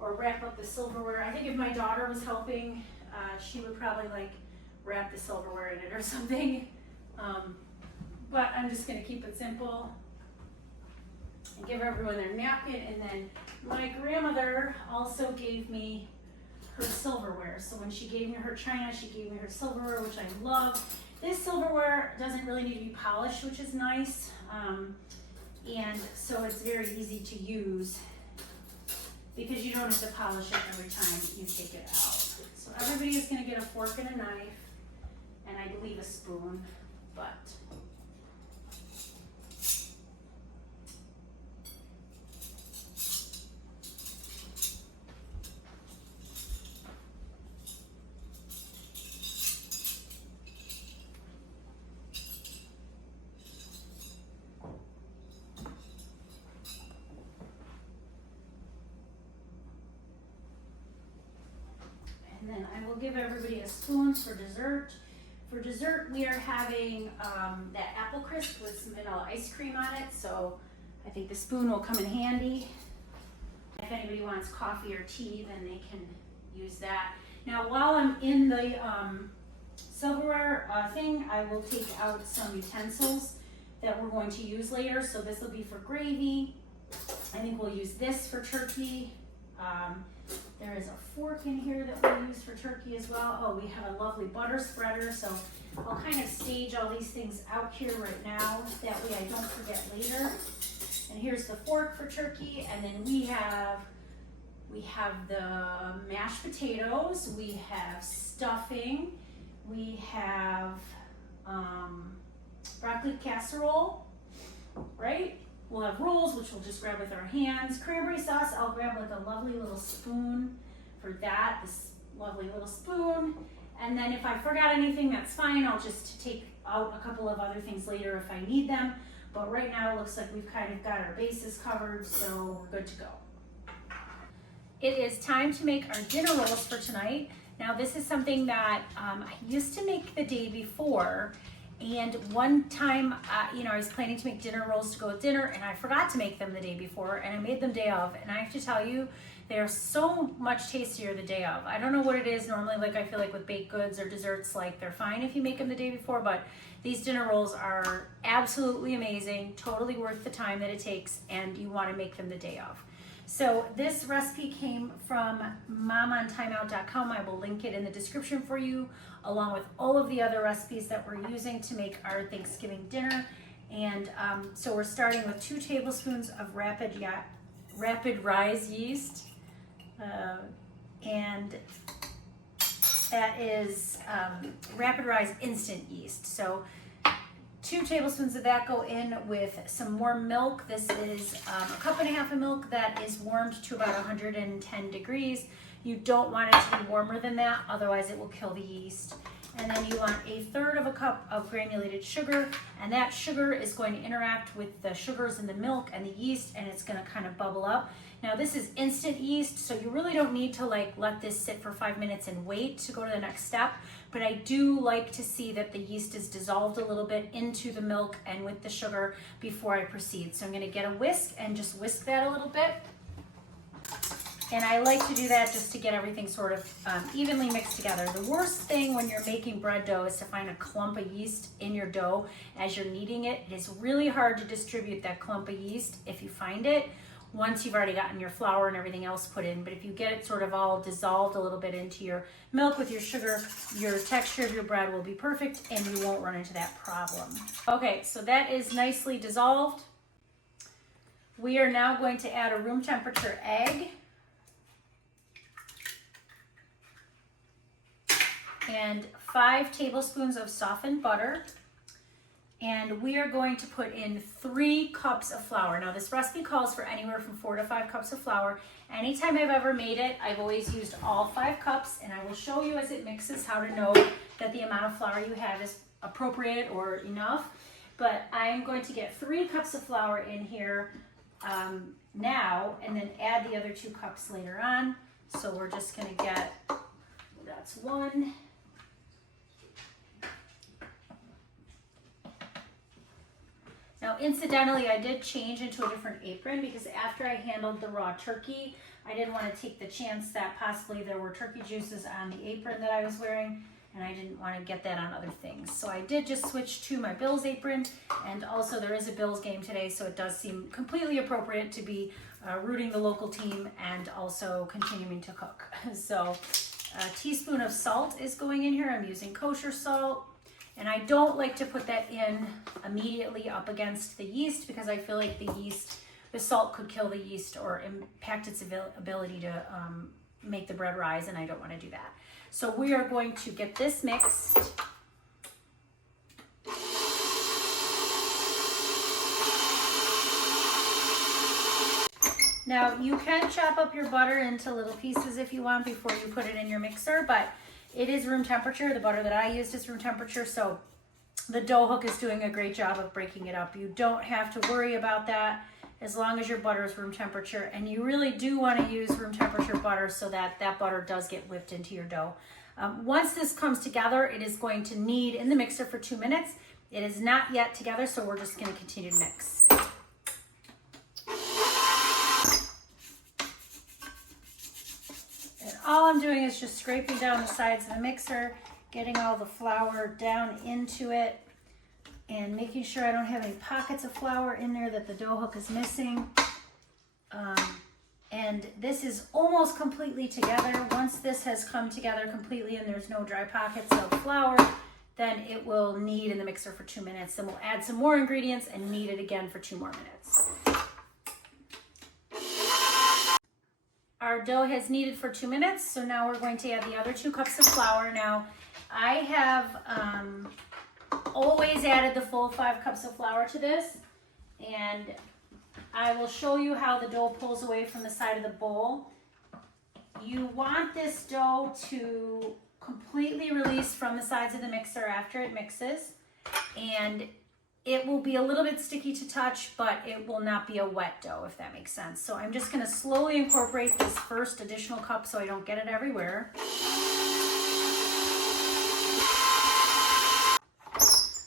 or wrap up the silverware. I think if my daughter was helping, she would probably like wrap the silverware in it or something. But I'm just gonna keep it simple and give everyone their napkin. And then my grandmother also gave me her silverware. So when she gave me her china, she gave me her silverware, which I love. This silverware doesn't really need to be polished, which is nice. And so it's very easy to use because you don't have to polish it every time you take it out. So everybody is gonna get a fork and a knife, and I believe a spoon, but and then I will give everybody a spoon for dessert. For dessert, we are having that apple crisp with some vanilla ice cream on it, so I think the spoon will come in handy. If anybody wants coffee or tea, then they can use that. Now, while I'm in the silverware thing, I will take out some utensils that we're going to use later. So this will be for gravy. I think we'll use this for turkey. There is a fork in here that we'll use for turkey as well. Oh, we have a lovely butter spreader, so I'll kind of stage all these things out here right now. That way I don't forget later. And here's the fork for turkey, and then we have the mashed potatoes, we have stuffing, we have broccoli casserole, right? We'll have rolls, which we'll just grab with our hands. Cranberry sauce, I'll grab like a lovely little spoon for that, this lovely little spoon. And then if I forgot anything, that's fine. I'll just take out a couple of other things later if I need them. But right now it looks like we've kind of got our bases covered, so we're good to go. It is time to make our dinner rolls for tonight. Now this is something that I used to make the day before. And one time, I was planning to make dinner rolls to go with dinner, and I forgot to make them the day before, and I made them day of. And I have to tell you, they're so much tastier the day of. I don't know what it is. Normally, like I feel like with baked goods or desserts, like they're fine if you make them the day before, but these dinner rolls are absolutely amazing, totally worth the time that it takes, and you want to make them the day of. So this recipe came from momontimeout.com. I will link it in the description for you, along with all of the other recipes that we're using to make our Thanksgiving dinner. And so we're starting with 2 tablespoons of rapid rise yeast. And that is rapid rise instant yeast. So 2 tablespoons of that go in with some warm milk. This is a cup and a half of milk that is warmed to about 110 degrees. You don't want it to be warmer than that, otherwise it will kill the yeast. And then you want 1/3 of a cup of granulated sugar, and that sugar is going to interact with the sugars in the milk and the yeast, and it's going to kind of bubble up. Now this is instant yeast, so you really don't need to let this sit for 5 minutes and wait to go to the next step, but I do like to see that the yeast is dissolved a little bit into the milk and with the sugar before I proceed. So I'm going to get a whisk and just whisk that a little bit. And I like to do that just to get everything sort of evenly mixed together. The worst thing when you're making bread dough is to find a clump of yeast in your dough as you're kneading it. It is really hard to distribute that clump of yeast if you find it once you've already gotten your flour and everything else put in. But if you get it sort of all dissolved a little bit into your milk with your sugar, your texture of your bread will be perfect and you won't run into that problem. Okay, so that is nicely dissolved. We are now going to add a room temperature egg. and 5 tablespoons of softened butter. And we are going to put in 3 cups of flour. Now this recipe calls for anywhere from 4 to 5 cups of flour. Anytime I've ever made it, I've always used all 5 cups, and I will show you as it mixes how to know that the amount of flour you have is appropriate or enough. But I'm going to get 3 cups of flour in here now, and then add the other 2 cups later on. So we're just gonna get, that's 1. Now, incidentally, I did change into a different apron because after I handled the raw turkey, I didn't want to take the chance that possibly there were turkey juices on the apron that I was wearing, and I didn't want to get that on other things. So I did just switch to my Bills apron, and also there is a Bills game today, so it does seem completely appropriate to be rooting the local team and also continuing to cook. So a teaspoon of salt is going in here. I'm using kosher salt. And I don't like to put that in immediately up against the yeast because I feel like the salt could kill the yeast or impact its ability to make the bread rise, and I don't want to do that. So we are going to get this mixed. Now you can chop up your butter into little pieces if you want before you put it in your mixer, but it is room temperature. The butter that I used is room temperature, so the dough hook is doing a great job of breaking it up. You don't have to worry about that as long as your butter is room temperature, and you really do want to use room temperature butter so that that butter does get whipped into your dough. Once this comes together, it is going to knead in the mixer for 2 minutes. It is not yet together, so we're just going to continue to mix. All I'm doing is just scraping down the sides of the mixer, getting all the flour down into it, and making sure I don't have any pockets of flour in there that the dough hook is missing. And this is almost completely together. Once this has come together completely and there's no dry pockets of flour, then it will knead in the mixer for 2 minutes. Then we'll add some more ingredients and knead it again for 2 more minutes. Our dough has kneaded for 2 minutes, so now we're going to add the other 2 cups of flour. Now, I have always added the full 5 cups of flour to this, and I will show you how the dough pulls away from the side of the bowl. You want this dough to completely release from the sides of the mixer after it mixes, and it will be a little bit sticky to touch, but it will not be a wet dough, if that makes sense. So I'm just gonna slowly incorporate this first additional cup so I don't get it everywhere.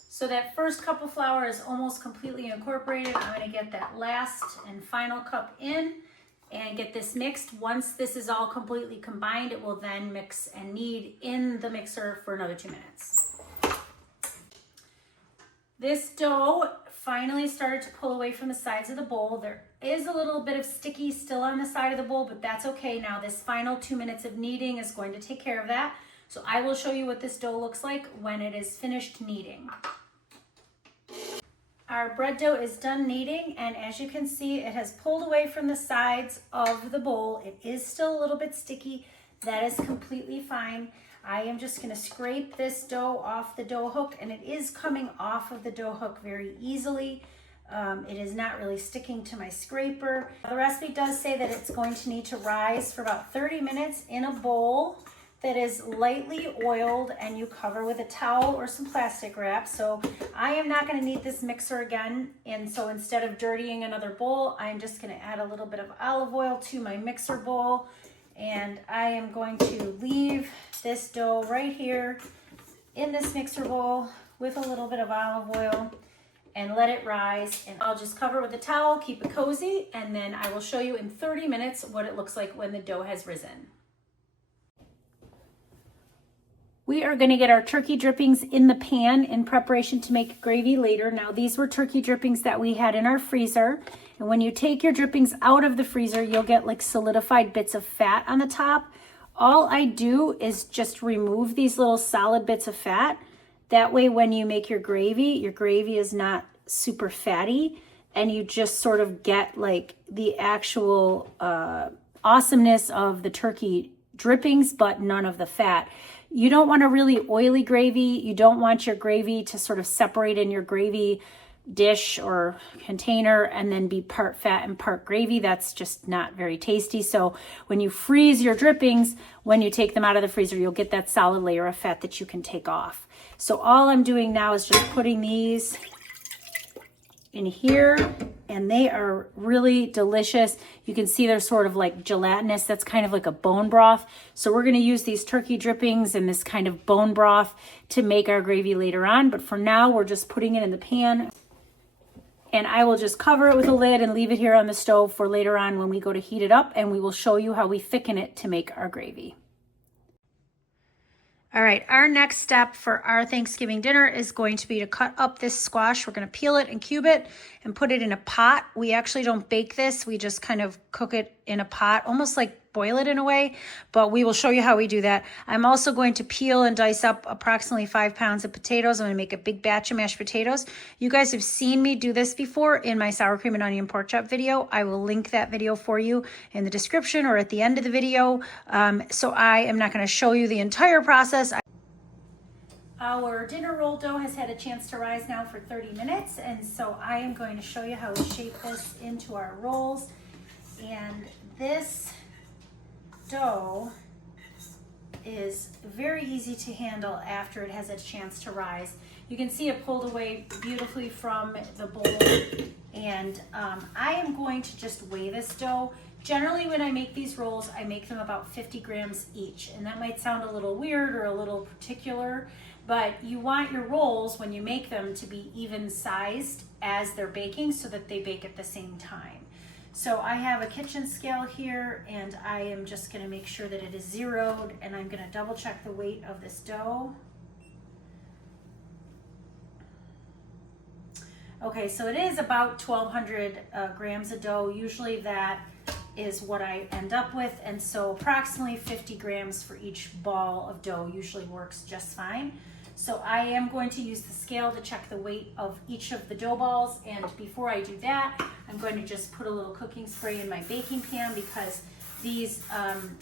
So that first cup of flour is almost completely incorporated. I'm gonna get that last and final cup in and get this mixed. Once this is all completely combined, it will then mix and knead in the mixer for another 2 minutes. This dough finally started to pull away from the sides of the bowl. There is a little bit of sticky still on the side of the bowl, but that's okay. Now this final 2 minutes of kneading is going to take care of that. So I will show you what this dough looks like when it is finished kneading. Our bread dough is done kneading, and as you can see, it has pulled away from the sides of the bowl. It is still a little bit sticky. That is completely fine. I am just going to scrape this dough off the dough hook, and it is coming off of the dough hook very easily. It is not really sticking to my scraper. The recipe does say that it's going to need to rise for about 30 minutes in a bowl that is lightly oiled, and you cover with a towel or some plastic wrap. So I am not going to need this mixer again, and so instead of dirtying another bowl, I'm just going to add a little bit of olive oil to my mixer bowl, and I am going to leave this dough right here in this mixer bowl with a little bit of olive oil and let it rise. And I'll just cover with a towel, keep it cozy, and then I will show you in 30 minutes what it looks like when the dough has risen. We are going to get our turkey drippings in the pan in preparation to make gravy later. Now, these were turkey drippings that we had in our freezer. And when you take your drippings out of the freezer, you'll get like solidified bits of fat on the top. All I do is just remove these little solid bits of fat. That way, when you make your gravy is not super fatty, and you just sort of get like the actual awesomeness of the turkey drippings, but none of the fat. You don't want a really oily gravy. You don't want your gravy to sort of separate in your gravy dish or container and then be part fat and part gravy. That's just not very tasty. So when you freeze your drippings, when you take them out of the freezer, you'll get that solid layer of fat that you can take off. So all I'm doing now is just putting these in here, and they are really delicious. You can see they're sort of like gelatinous. That's kind of like a bone broth. So we're going to use these turkey drippings and this kind of bone broth to make our gravy later on. But for now, we're just putting it in the pan. And I will just cover it with a lid and leave it here on the stove for later on when we go to heat it up, and we will show you how we thicken it to make our gravy. All right, our next step for our Thanksgiving dinner is going to be to cut up this squash. We're going to peel it and cube it and put it in a pot. We actually don't bake this. We just kind of cook it in a pot, almost like boil it in a way, but we will show you how we do that. I'm also going to peel and dice up approximately 5 pounds of potatoes. I'm going to make a big batch of mashed potatoes. You guys have seen me do this before in my sour cream and onion pork chop video. I will link that video for you in the description or at the end of the video. So I am not going to show you the entire process. Our dinner roll dough has had a chance to rise now for 30 minutes, and so I am going to show you how we shape this into our rolls. And this dough is very easy to handle after it has a chance to rise. You can see it pulled away beautifully from the bowl, and I am going to just weigh this dough. Generally, when I make these rolls, I make them about 50 grams each, and that might sound a little weird or a little particular, but you want your rolls, when you make them, to be even sized as they're baking so that they bake at the same time. So I have a kitchen scale here, and I am just going to make sure that it is zeroed, and I'm going to double check the weight of this dough. Okay, so it is about 1,200 grams of dough. Usually that is what I end up with, and so approximately 50 grams for each ball of dough usually works just fine. So I am going to use the scale to check the weight of each of the dough balls, and before I do that, I'm going to just put a little cooking spray in my baking pan, because these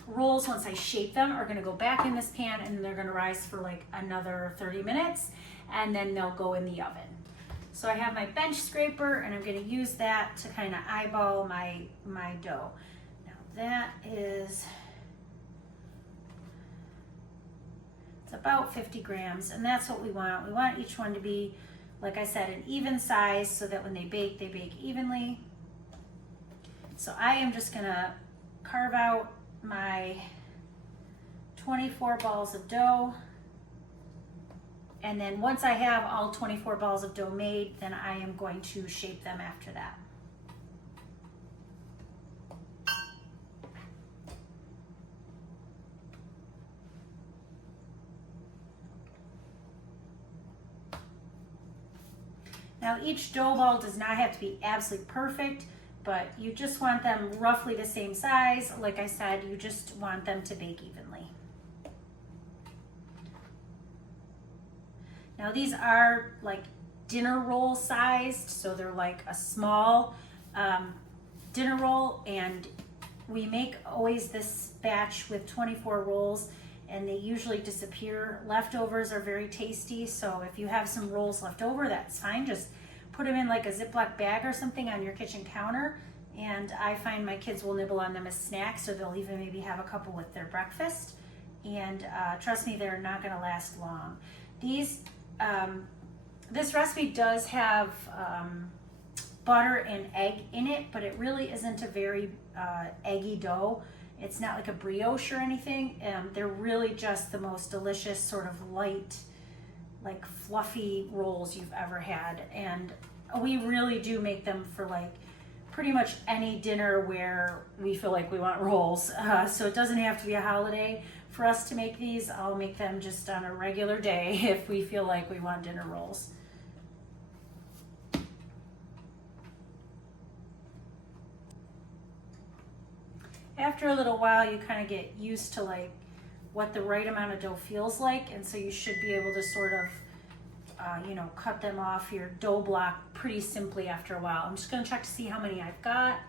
rolls, once I shape them, are going to go back in this pan, and they're going to rise for like another 30 minutes, and then they'll go in the oven. So I have my bench scraper, and I'm going to use that to kind of eyeball my dough. Now that is, it's about 50 grams, and that's what we want. We want each one to be, like I said, an even size so that when they bake evenly. So I am just going to carve out my 24 balls of dough. And then once I have all 24 balls of dough made, then I am going to shape them after that. Now each dough ball does not have to be absolutely perfect, but you just want them roughly the same size. Like I said, you just want them to bake evenly. Now these are like dinner roll sized, so they're like a small dinner roll, and we make always this batch with 24 rolls, and they usually disappear. Leftovers are very tasty, so if you have some rolls left over, that's fine. Just put them in like a Ziploc bag or something on your kitchen counter, and I find my kids will nibble on them as snacks, or they'll even maybe have a couple with their breakfast, and trust me, they're not going to last long. This recipe does have butter and egg in it, but it really isn't a very eggy dough. It's not like a brioche or anything. They're really just the most delicious, sort of light, like fluffy rolls you've ever had. And we really do make them for like pretty much any dinner where we feel like we want rolls. So it doesn't have to be a holiday for us to make these. I'll make them just on a regular day if we feel like we want dinner rolls. After a little while, you kind of get used to like what the right amount of dough feels like, and so you should be able to sort of cut them off your dough block pretty simply after a while. I'm just going to check to see how many I've got.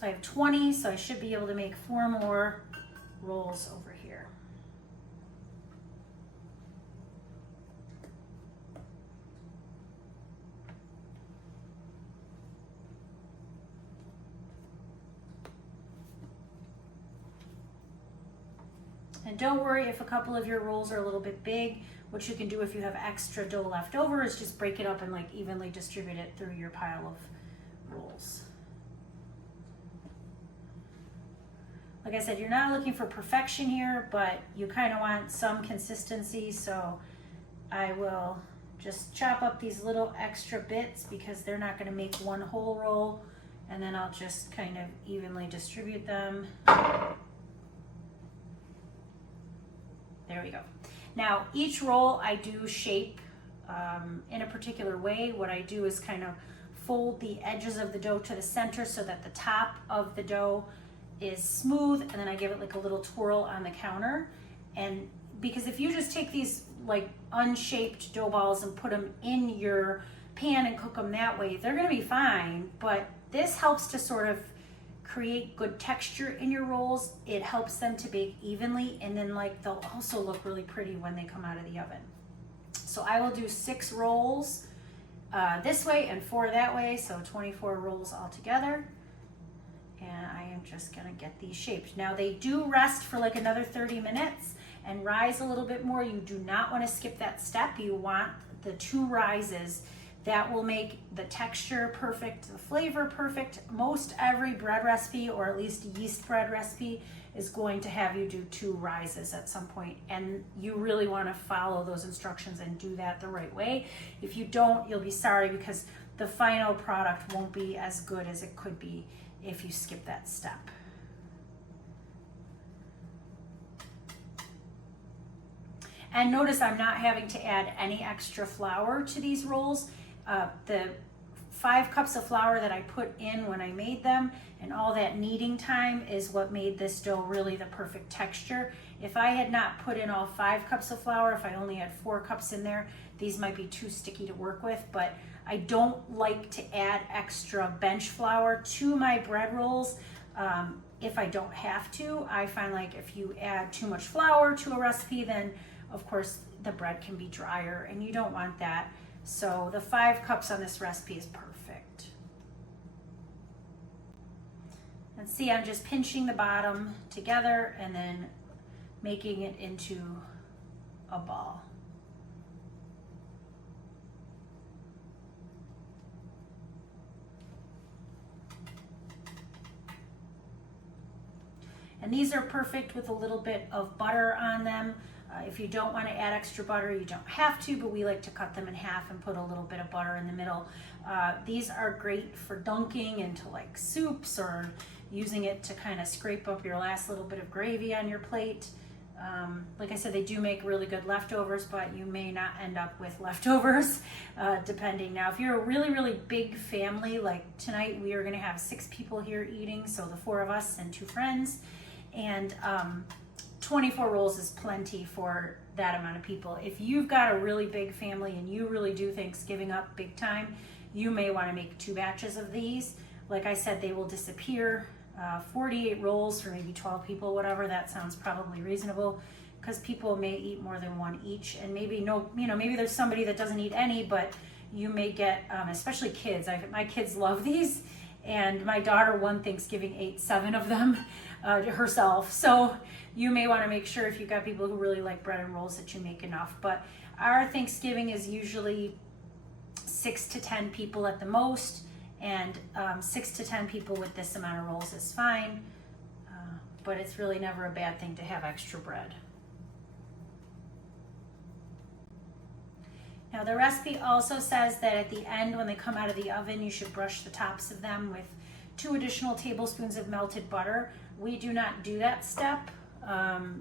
So I have 20, so I should be able to make 4 more rolls over here. And don't worry if a couple of your rolls are a little bit big. What you can do if you have extra dough left over is just break it up and like evenly distribute it through your pile of rolls. Like I said, you're not looking for perfection here, but you kind of want some consistency, so I will just chop up these little extra bits because they're not going to make one whole roll, and then I'll just kind of evenly distribute them. There we go. Now, each roll I do shape in a particular way. What I do is kind of fold the edges of the dough to the center so that the top of the dough is smooth, and then I give it like a little twirl on the counter. And because if you just take these like unshaped dough balls and put them in your pan and cook them that way, they're gonna be fine, but this helps to sort of create good texture in your rolls. It helps them to bake evenly, and then like they'll also look really pretty when they come out of the oven. So I will do 6 rolls this way and 4 that way, so 24 rolls altogether. And I am just gonna get these shaped. Now they do rest for like another 30 minutes and rise a little bit more. You do not want to skip that step. You want the 2 rises. That will make the texture perfect, the flavor perfect. Most every bread recipe, or at least yeast bread recipe, is going to have you do 2 rises at some point, and you really want to follow those instructions and do that the right way. If you don't, you'll be sorry, because the final product won't be as good as it could be if you skip that step. And notice I'm not having to add any extra flour to these rolls. The 5 cups of flour that I put in when I made them and all that kneading time is what made this dough really the perfect texture. If I had not put in all 5 cups of flour, if I only had 4 cups in there, these might be too sticky to work with, but I don't like to add extra bench flour to my bread rolls if I don't have to. I find like if you add too much flour to a recipe, then of course the bread can be drier and you don't want that. So the 5 cups on this recipe is perfect. And see, I'm just pinching the bottom together and then making it into a ball. And these are perfect with a little bit of butter on them. If you don't want to add extra butter, you don't have to, but we like to cut them in half and put a little bit of butter in the middle. These are great for dunking into like soups or using it to kind of scrape up your last little bit of gravy on your plate. Like I said, they do make really good leftovers, but you may not end up with leftovers depending. Now, if you're a really, really big family, like tonight we are going to have 6 people here eating, so the 4 of us and 2 friends, and 24 rolls is plenty for that amount of people. If you've got a really big family and you really do Thanksgiving up big time, you may want to make 2 batches of these. Like I said, they will disappear. 48 rolls for maybe 12 people, whatever, that sounds probably reasonable, because people may eat more than 1 each, and maybe maybe there's somebody that doesn't eat any, but you may get, especially kids. My kids love these, and my daughter one Thanksgiving ate 7 of them herself. So you may want to make sure, if you've got people who really like bread and rolls, that you make enough. But our Thanksgiving is usually 6 to 10 people at the most, and 6 to 10 people with this amount of rolls is fine, but it's really never a bad thing to have extra bread. Now the recipe also says that at the end, when they come out of the oven, you should brush the tops of them with 2 additional tablespoons of melted butter. We do not do that step.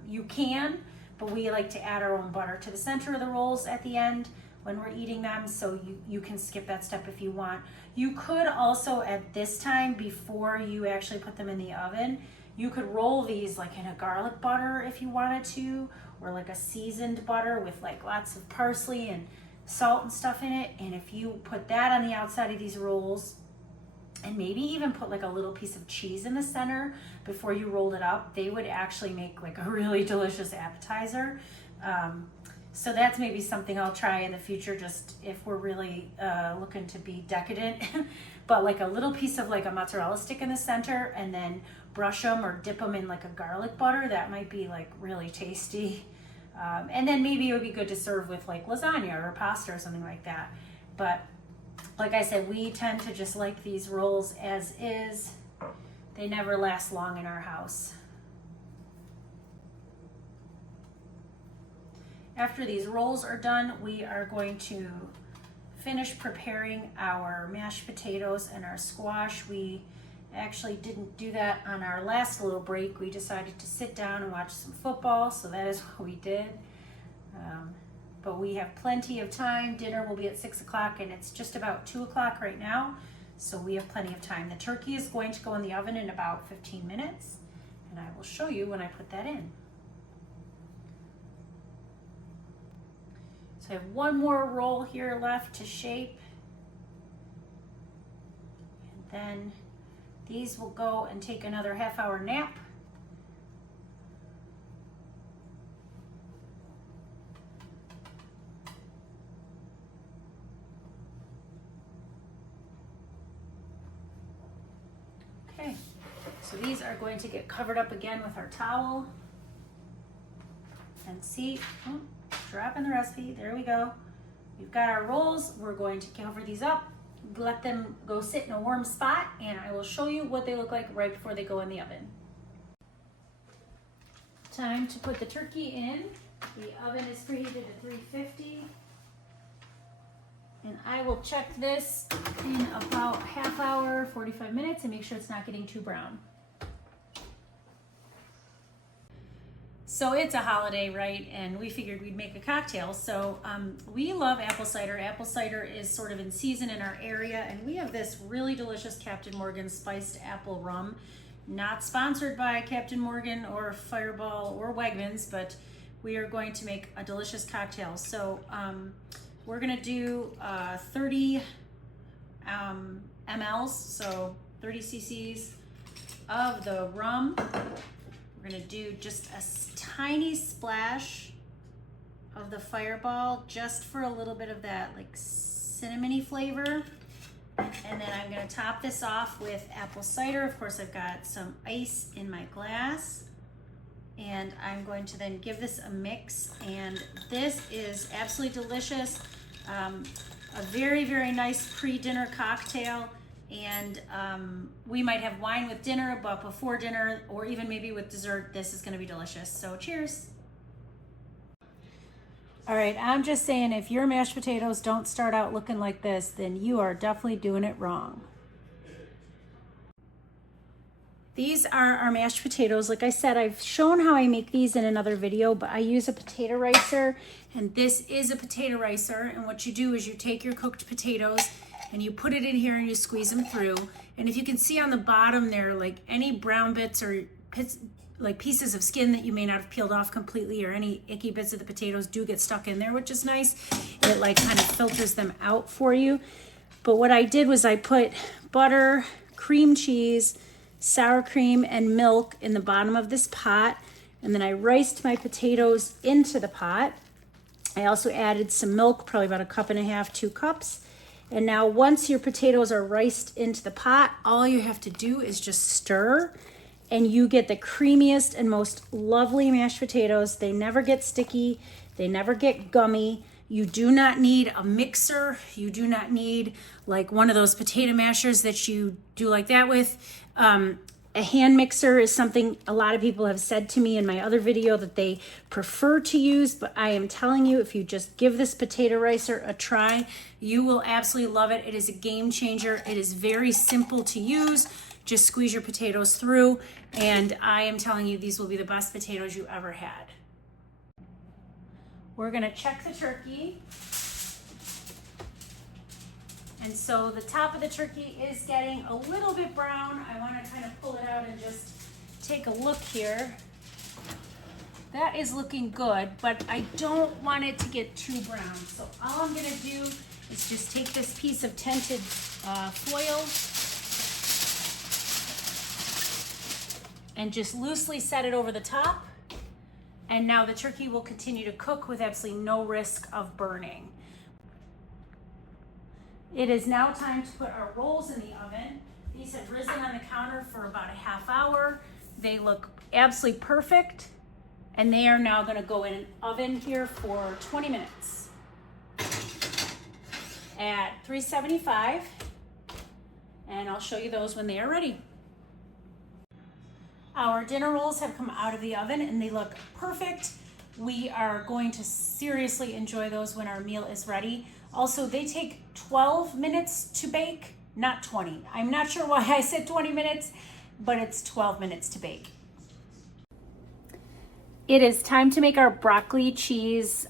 You can, but we like to add our own butter to the center of the rolls at the end when we're eating them, so you can skip that step if you want. You could also, at this time, before you actually put them in the oven, you could roll these like in a garlic butter if you wanted to, or like a seasoned butter with like lots of parsley and salt and stuff in it. And if you put that on the outside of these rolls, and maybe even put like a little piece of cheese in the center before you rolled it up, they would actually make like a really delicious appetizer. So that's maybe something I'll try in the future, just if we're really looking to be decadent. But like a little piece of like a mozzarella stick in the center, and then brush them or dip them in like a garlic butter. That might be like really tasty. And then maybe it would be good to serve with like lasagna or pasta or something like that. But like I said, we tend to just like these rolls as is. They never last long in our house. After these rolls are done, we are going to finish preparing our mashed potatoes and our squash. We actually didn't do that on our last little break. We decided to sit down and watch some football, so that is what we did. But we have plenty of time. Dinner will be at 6 o'clock, and it's just about 2 o'clock right now, so we have plenty of time. The turkey is going to go in the oven in about 15 minutes, and I will show you when I put that in. So I have one more roll here left to shape, and then these will go and take another half-hour nap. Okay, so these are going to get covered up again with our towel. And see, dropping the recipe, there we go. We've got our rolls. We're going to cover these up, let them go sit in a warm spot, and I will show you what they look like right before they go in the oven. Time to put the turkey in. The oven is preheated to 350. And I will check this in about half hour, 45 minutes, and make sure it's not getting too brown. So it's a holiday, right? And we figured we'd make a cocktail. So we love apple cider. Apple cider is sort of in season in our area, and we have this really delicious Captain Morgan spiced apple rum. Not sponsored by Captain Morgan or Fireball or Wegmans, but we are going to make a delicious cocktail. So we're gonna do 30 mLs, so 30 cc's of the rum. We're gonna do just a tiny splash of the Fireball, just for a little bit of that like cinnamony flavor. And then I'm gonna top this off with apple cider. Of course, I've got some ice in my glass. And I'm going to then give this a mix. And this is absolutely delicious. A very, very nice pre-dinner cocktail. And we might have wine with dinner, but before dinner, or even maybe with dessert, this is gonna be delicious. So cheers. All right, I'm just saying, if your mashed potatoes don't start out looking like this, then you are definitely doing it wrong. These are our mashed potatoes. Like I said, I've shown how I make these in another video, but I use a potato ricer, and this is a potato ricer. And what you do is you take your cooked potatoes and you put it in here and you squeeze them through. And if you can see on the bottom there, like any brown bits or pieces of skin that you may not have peeled off completely, or any icky bits of the potatoes do get stuck in there, which is nice. It like kind of filters them out for you. But what I did was I put butter, cream cheese, sour cream, and milk in the bottom of this pot. And then I riced my potatoes into the pot. I also added some milk, probably about 1.5 cups, 2 cups. And now once your potatoes are riced into the pot, all you have to do is just stir, and you get the creamiest and most lovely mashed potatoes. They never get sticky. They never get gummy. You do not need a mixer. You do not need like one of those potato mashers that you do like that with. A hand mixer is something a lot of people have said to me in my other video that they prefer to use, but I am telling you, if you just give this potato ricer a try, you will absolutely love it. It is a game changer. It is very simple to use. Just squeeze your potatoes through, and I am telling you, these will be the best potatoes you ever had. We're gonna check the turkey. And so the top of the turkey is getting a little bit brown. I want to kind of pull it out and just take a look here. That is looking good, but I don't want it to get too brown. So all I'm gonna do is just take this piece of tinted foil and just loosely set it over the top. And now the turkey will continue to cook with absolutely no risk of burning. It is now time to put our rolls in the oven. These have risen on the counter for about a half hour. They look absolutely perfect. And they are now gonna go in an oven here for 20 minutes at 375. And I'll show you those when they are ready. Our dinner rolls have come out of the oven and they look perfect. We are going to seriously enjoy those when our meal is ready. Also, they take 12 minutes to bake, not 20. I'm not sure why I said 20 minutes, but it's 12 minutes to bake. It is time to make our broccoli cheese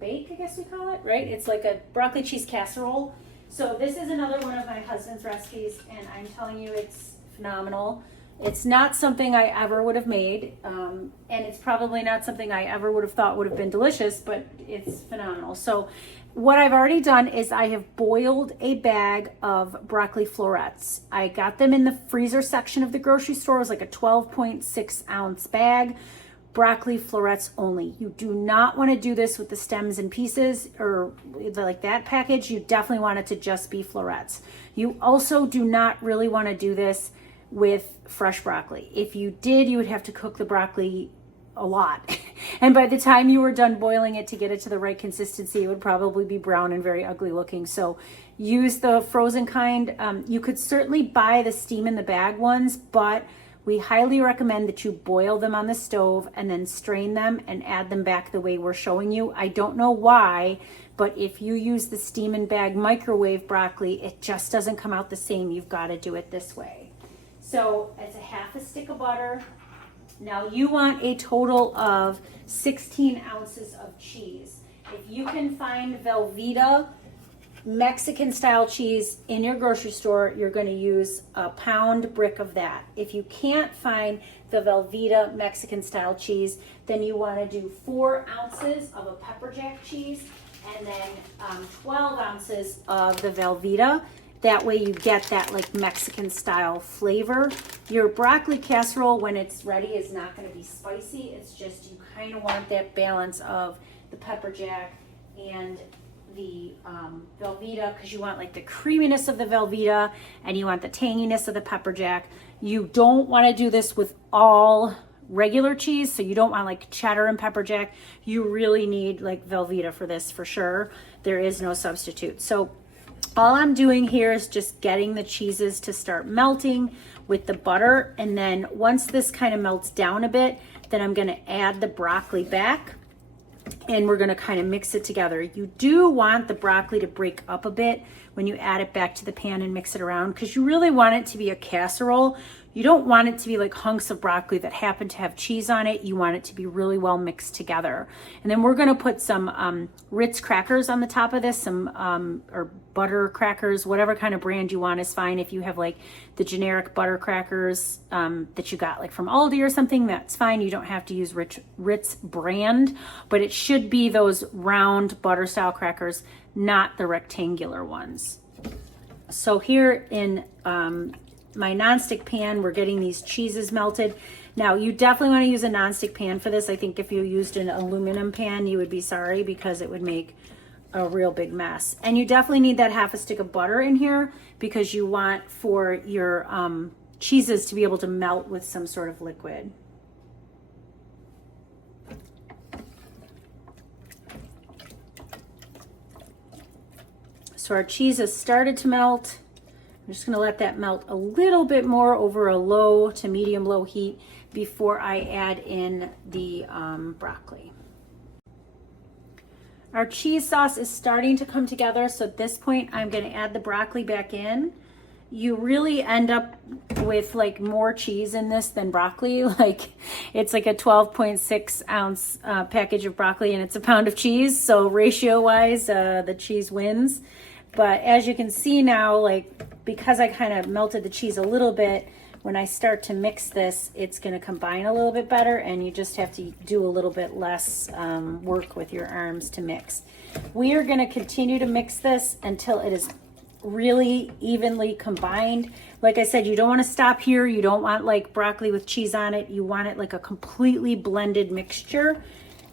bake, I guess we call it, right? It's like a broccoli cheese casserole. So this is another one of my husband's recipes, and I'm telling you, it's phenomenal. It's not something I ever would have made, and it's probably not something I ever would have thought would have been delicious, but it's phenomenal. So what I've already done is I have boiled a bag of broccoli florets. I got them in the freezer section of the grocery store. It was like a 12.6 ounce bag. Broccoli florets only. You do not want to do this with the stems and pieces or like that package. You definitely want it to just be florets. You also do not really want to do this with fresh broccoli. If you did, you would have to cook the broccoli a lot. And by the time you were done boiling it to get it to the right consistency, it would probably be brown and very ugly looking. So use the frozen kind. You could certainly buy the steam in the bag ones, but we highly recommend that you boil them on the stove and then strain them and add them back the way we're showing you. I don't know why, but if you use the steam in bag microwave broccoli, it just doesn't come out the same. You've got to do it this way. So it's a half a stick of butter. Now you want a total of 16 ounces of cheese. If you can find Velveeta Mexican style cheese in your grocery store, you're going to use a pound brick of that. If you can't find the Velveeta Mexican style cheese, then you want to do 4 ounces of a pepper jack cheese and then 12 ounces of the Velveeta. That way you get that like Mexican style flavor. Your broccoli casserole, when it's ready, is not going to be spicy. It's just you kind of want that balance of the pepper jack and the Velveeta, because you want like the creaminess of the Velveeta and you want the tanginess of the pepper jack. You don't want to do this with all regular cheese, so you don't want like cheddar and pepper jack. You really need like Velveeta for this for sure. There is no substitute. So all I'm doing here is just getting the cheeses to start melting with the butter, and then once this kind of melts down a bit, then I'm going to add the broccoli back and we're going to kind of mix it together. You do want the broccoli to break up a bit when you add it back to the pan and mix it around, because you really want it to be a casserole. You don't want it to be like hunks of broccoli that happen to have cheese on it. You want it to be really well mixed together. And then we're going to put some Ritz crackers on the top of this, some or butter crackers, whatever kind of brand you want is fine. If you have like the generic butter crackers that you got like from Aldi or something, that's fine. You don't have to use Ritz brand, but it should be those round butter style crackers, not the rectangular ones. So here in my nonstick pan, we're getting these cheeses melted. Now you definitely want to use a nonstick pan for this. I think if you used an aluminum pan, you would be sorry, because it would make a real big mess. And you definitely need that half a stick of butter in here, because you want for your cheeses to be able to melt with some sort of liquid. So our cheese has started to melt. I'm just going to let that melt a little bit more over a low to medium low heat before I add in the broccoli. Our cheese sauce is starting to come together, so at this point I'm going to add the broccoli back in. You really end up with like more cheese in this than broccoli. Like it's like a 12.6 ounce package of broccoli and it's a pound of cheese, so ratio wise the cheese wins. But as you can see now, like because I kind of melted the cheese a little bit, when I start to mix this, it's going to combine a little bit better, and you just have to do a little bit less work with your arms to mix. We are going to continue to mix this until it is really evenly combined. Like I said, you don't want to stop here. You don't want like broccoli with cheese on it. You want it like a completely blended mixture.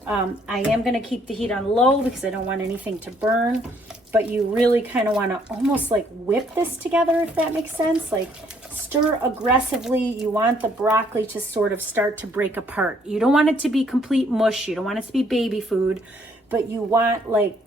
I am going to keep the heat on low because I don't want anything to burn, but you really kind of want to almost like whip this together, if that makes sense. Like stir aggressively. You want the broccoli to sort of start to break apart. You don't want it to be complete mush. You don't want it to be baby food, but you want like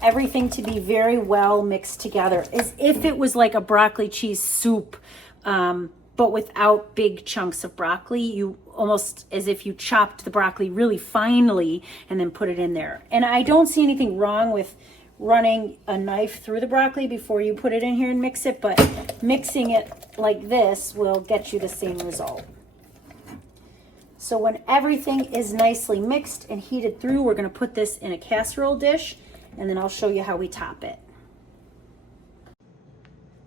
everything to be very well mixed together, as if it was like a broccoli cheese soup, but without big chunks of broccoli. You almost as if you chopped the broccoli really finely and then put it in there. And I don't see anything wrong with running a knife through the broccoli before you put it in here and mix it, but mixing it like this will get you the same result. So when everything is nicely mixed and heated through, we're going to put this in a casserole dish, and then I'll show you how we top it.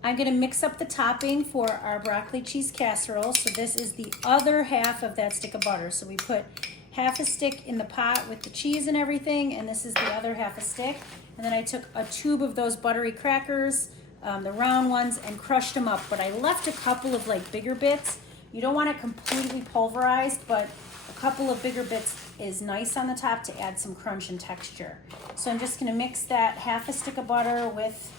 I'm going to mix up the topping for our broccoli cheese casserole. So this is the other half of that stick of butter. So we put half a stick in the pot with the cheese and everything, and this is the other half a stick. And then I took a tube of those buttery crackers, the round ones, and crushed them up. But I left a couple of like bigger bits. You don't want it completely pulverized, but a couple of bigger bits is nice on the top to add some crunch and texture. So I'm just going to mix that half a stick of butter with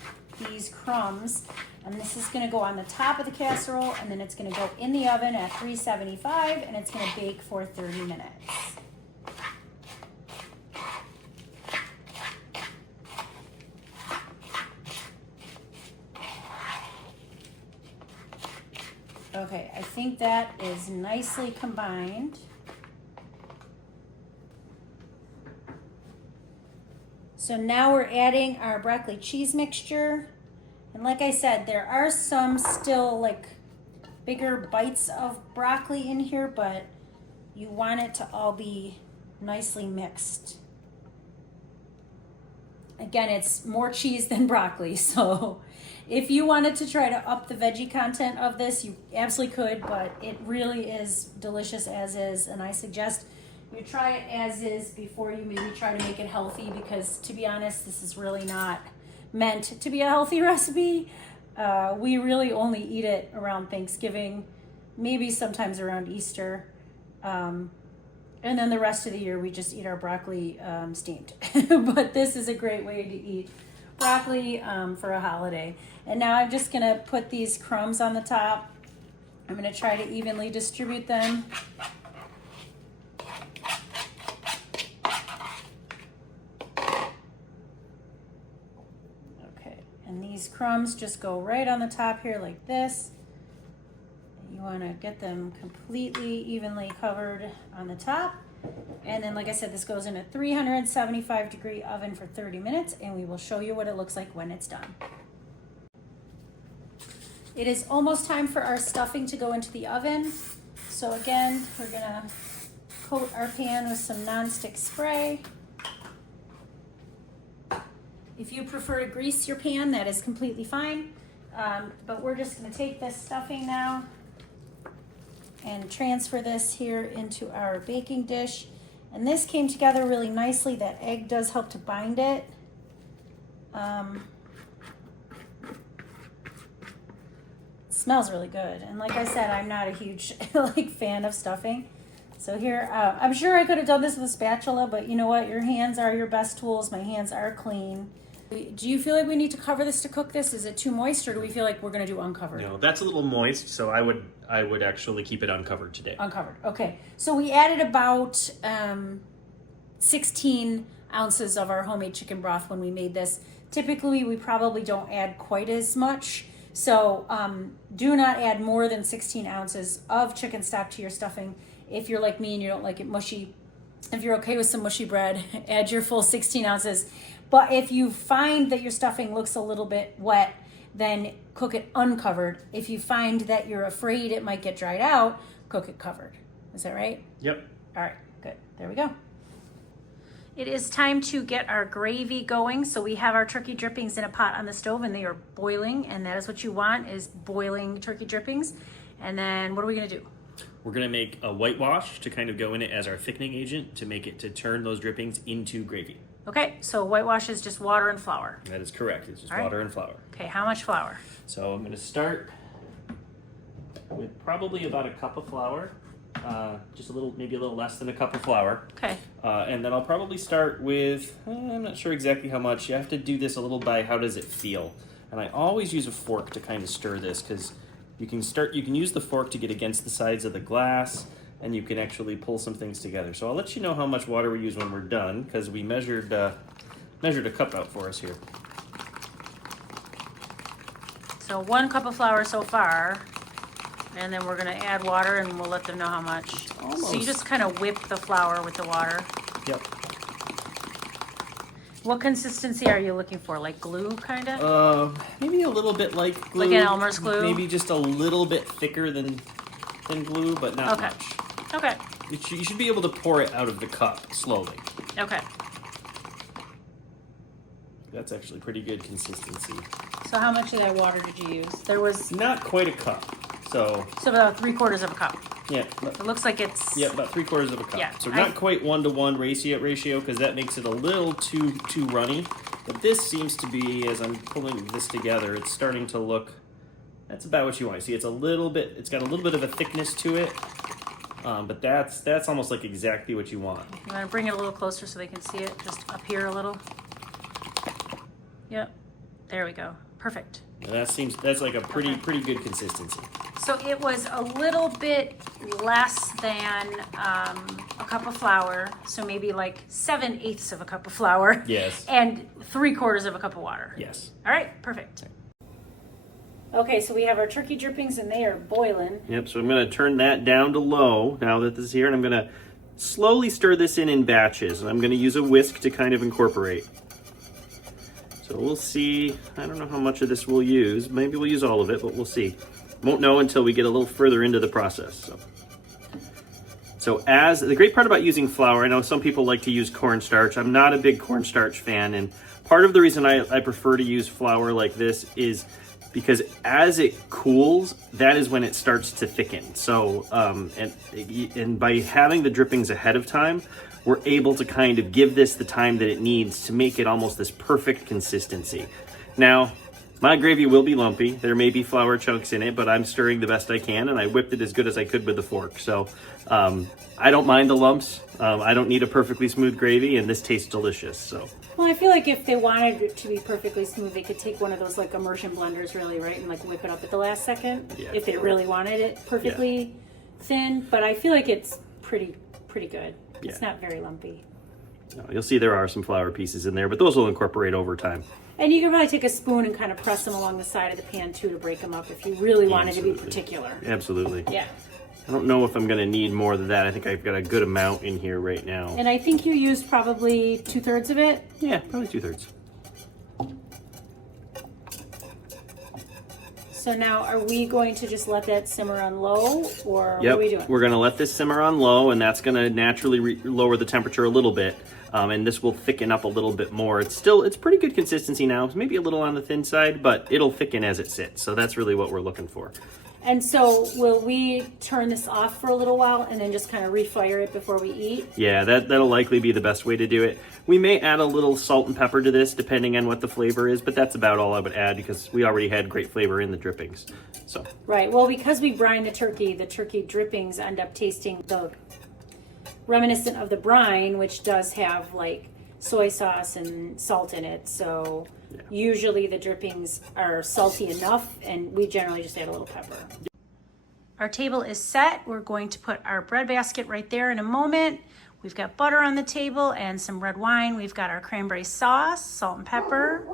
these crumbs, and this is going to go on the top of the casserole, and then it's going to go in the oven at 375, and it's going to bake for 30 minutes. Okay, I think that is nicely combined. So now we're adding our broccoli cheese mixture. And like I said, there are some still like bigger bites of broccoli in here, but you want it to all be nicely mixed. Again, it's more cheese than broccoli, so if you wanted to try to up the veggie content of this, you absolutely could, but it really is delicious as is, and I suggest you try it as is before you maybe try to make it healthy, because to be honest, this is really not meant to be a healthy recipe. We really only eat it around Thanksgiving, maybe sometimes around Easter, and then the rest of the year we just eat our broccoli steamed. But this is a great way to eat broccoli for a holiday. And now I'm just gonna put these crumbs on the top. I'm gonna try to evenly distribute them. Okay, and these crumbs just go right on the top here like this. You wanna get them completely evenly covered on the top. And then, like I said, this goes in a 375-degree oven for 30 minutes, and we will show you what it looks like when it's done. It is almost time for our stuffing to go into the oven. So again, we're gonna coat our pan with some nonstick spray. If you prefer to grease your pan, that is completely fine. But we're just gonna take this stuffing now and transfer this here into our baking dish. And this came together really nicely. That egg does help to bind it. It smells really good. And like I said, I'm not a huge fan of stuffing. So here, I'm sure I could have done this with a spatula, but you know what? Your hands are your best tools. My hands are clean. Do you feel like we need to cover this to cook this? Is it too moist, or do we feel like we're going to do uncovered? No, that's a little moist, so I would actually keep it uncovered today. Uncovered, okay. So we added about 16 ounces of our homemade chicken broth when we made this. Typically, we probably don't add quite as much. So do not add more than 16 ounces of chicken stock to your stuffing. If you're like me and you don't like it mushy, if you're okay with some mushy bread, add your full 16 ounces. But if you find that your stuffing looks a little bit wet, then cook it uncovered. If you find that you're afraid it might get dried out, cook it covered. Is that right? Yep. All right, good. There we go. It is time to get our gravy going. So we have our turkey drippings in a pot on the stove, and they are boiling, and that is what you want, is boiling turkey drippings. And then what are we gonna do? We're gonna make a whitewash to kind of go in it as our thickening agent to make it to turn those drippings into gravy. Okay, so whitewash is just water and flour. That is correct. It's just All right. water and flour. Okay, how much flour? So I'm going to start with probably about a cup of flour, just a little, maybe a little less than a cup of flour. Okay. And then I'll probably start with, I'm not sure exactly how much. You have to do this a little by how does it feel. And I always use a fork to kind of stir this because you can use the fork to get against the sides of the glass and you can actually pull some things together. So I'll let you know how much water we use when we're done because we measured a cup out for us here. So 1 cup of flour so far, and then we're gonna add water and we'll let them know how much. Almost. So you just kind of whip the flour with the water. Yep. What consistency are you looking for? Like glue, kind of? Maybe a little bit like glue. Like an Elmer's glue? Maybe just a little bit thicker than glue, but not Okay. much. Okay. You should be able to pour it out of the cup slowly. Okay. That's actually pretty good consistency. So how much of that water did you use? There was Not quite a cup. So about 3/4 of a cup. yeah, It looks like it's about 3/4 of a cup. Yeah, So not quite 1-to-1 ratio because that makes it a little too runny. But this seems to be, as I'm pulling this together, it's starting to look. That's about what you want. See, it's got a little bit of a thickness to it. But that's almost like exactly what you want. You want to bring it a little closer so they can see it, just up here a little. Yep. There we go. Perfect. And that's like a pretty good consistency. So it was a little bit less than a cup of flour, so maybe like 7/8 of a cup of flour. Yes. And 3/4 of a cup of water. Yes. All right, perfect. Okay, so we have our turkey drippings and they are boiling. Yep, so I'm going to turn that down to low now that this is here, and I'm going to slowly stir this in batches, and I'm going to use a whisk to kind of incorporate. So we'll see. I don't know how much of this we'll use. Maybe we'll use all of it, but we'll see. Won't know until we get a little further into the process. So as the great part about using flour, I know some people like to use cornstarch. I'm not a big cornstarch fan, and part of the reason I prefer to use flour like this is because as it cools, that is when it starts to thicken. So, and by having the drippings ahead of time, we're able to kind of give this the time that it needs to make it almost this perfect consistency. Now, my gravy will be lumpy. There may be flour chunks in it, but I'm stirring the best I can, and I whipped it as good as I could with the fork. So I don't mind the lumps. I don't need a perfectly smooth gravy, and this tastes delicious. So. Well, I feel like if they wanted it to be perfectly smooth, they could take one of those like immersion blenders, really, right, and like whip it up at the last second. Yeah. If they really wanted it perfectly thin. But I feel like it's pretty good. It's not very lumpy. No, you'll see there are some flour pieces in there, but those will incorporate over time. And you can probably take a spoon and kind of press them along the side of the pan too to break them up if you really wanted to be particular. Absolutely. Yeah. I don't know if I'm going to need more than that. I think I've got a good amount in here right now. And I think you used probably 2/3 of it. Yeah, probably 2/3. So now are we going to just let that simmer on low, or what are we doing? We're going to let this simmer on low, and that's going to naturally lower the temperature a little bit. And this will thicken up a little bit more. It's pretty good consistency now. It's maybe a little on the thin side, but it'll thicken as it sits. So that's really what we're looking for. And so will we turn this off for a little while and then just kind of refire it before we eat? Yeah, that'll likely be the best way to do it. We may add a little salt and pepper to this depending on what the flavor is, but that's about all I would add because we already had great flavor in the drippings. So. Right. Well, because we brine the turkey drippings end up tasting reminiscent of the brine, which does have like soy sauce and salt in it. So usually the drippings are salty enough, and we generally just add a little pepper. Our table is set. We're going to put our bread basket right there in a moment. We've got butter on the table and some red wine. We've got our cranberry sauce, salt and pepper,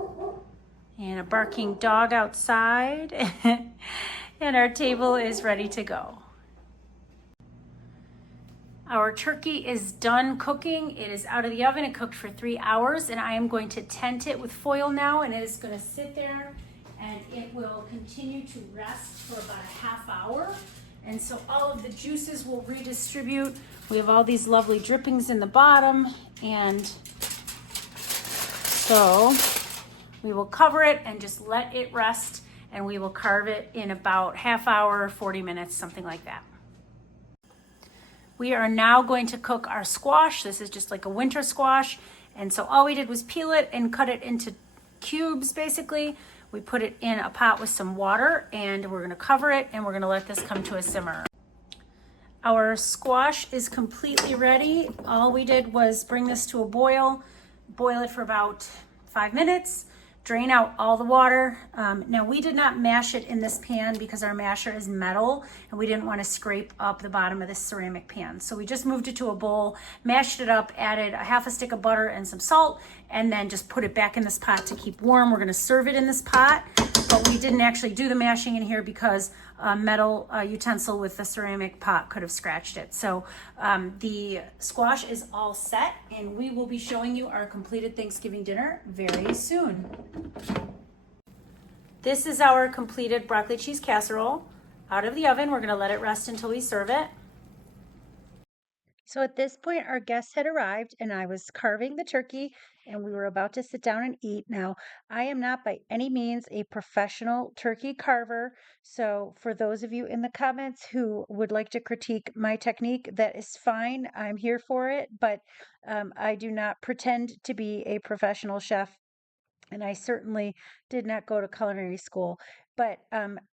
and a barking dog outside. And our table is ready to go. Our turkey is done cooking. It is out of the oven. It cooked for 3 hours, and I am going to tent it with foil now, and it is going to sit there, and it will continue to rest for about a half hour. And so all of the juices will redistribute. We have all these lovely drippings in the bottom, and so we will cover it and just let it rest, and we will carve it in about half hour, 40 minutes, something like that. We are now going to cook our squash. This is just like a winter squash, And so all we did was peel it and cut it into cubes, basically. We put it in a pot with some water, and we're gonna cover it, and we're gonna let this come to a simmer. Our squash is completely ready. All we did was bring this to a boil it for about 5 minutes, drain out all the water. Now we did not mash it in this pan because our masher is metal and we didn't want to scrape up the bottom of this ceramic pan. So we just moved it to a bowl, mashed it up, added a half a stick of butter and some salt, and then just put it back in this pot to keep warm. We're going to serve it in this pot, but we didn't actually do the mashing in here because a metal utensil with the ceramic pot could have scratched it. So the squash is all set, and we will be showing you our completed Thanksgiving dinner very soon. This is our completed broccoli cheese casserole out of the oven. We're going to let it rest until we serve it. So at this point, our guests had arrived, and I was carving the turkey, and we were about to sit down and eat. Now, I am not by any means a professional turkey carver, so for those of you in the comments who would like to critique my technique, that is fine. I'm here for it, but I do not pretend to be a professional chef, and I certainly did not go to culinary school. But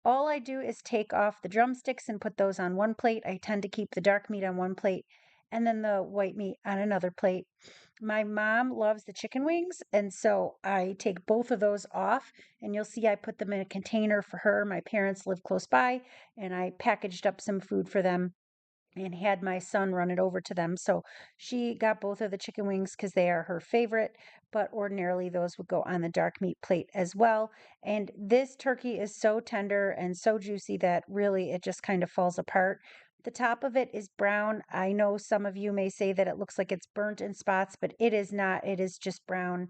all I do is take off the drumsticks and put those on one plate. I tend to keep the dark meat on one plate and then the white meat on another plate. My mom loves the chicken wings, and so I take both of those off, and you'll see I put them in a container for her. My parents live close by, and I packaged up some food for them and had my son run it over to them. So she got both of the chicken wings because they are her favorite, but ordinarily those would go on the dark meat plate as well. And this turkey is so tender and so juicy that really it just kind of falls apart. The top of it is brown. I know some of you may say that it looks like it's burnt in spots, but it is not. It is just brown.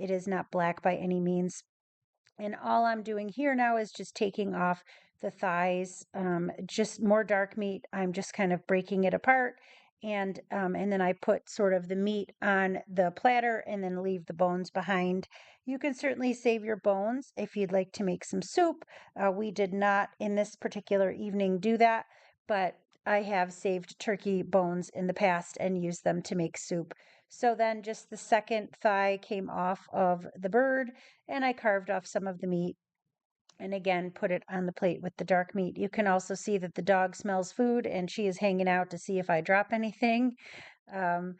It is not black by any means. And all I'm doing here now is just taking off the thighs, just more dark meat. I'm just kind of breaking it apart. And then I put sort of the meat on the platter and then leave the bones behind. You can certainly save your bones if you'd like to make some soup. We did not in this particular evening do that, but I have saved turkey bones in the past and used them to make soup. So then just the second thigh came off of the bird, and I carved off some of the meat and again put it on the plate with the dark meat. You can also see that the dog smells food and she is hanging out to see if I drop anything. And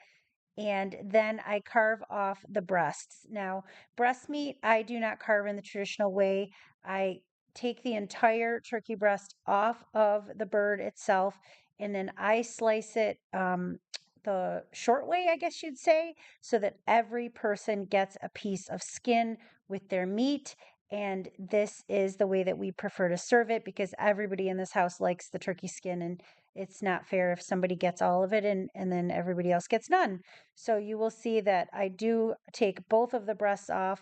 then I carve off the breasts. Now, breast meat, I do not carve in the traditional way. I take the entire turkey breast off of the bird itself, and then I slice it the short way, I guess you'd say, so that every person gets a piece of skin with their meat. And this is the way that we prefer to serve it because everybody in this house likes the turkey skin, and it's not fair if somebody gets all of it and then everybody else gets none. So you will see that I do take both of the breasts off.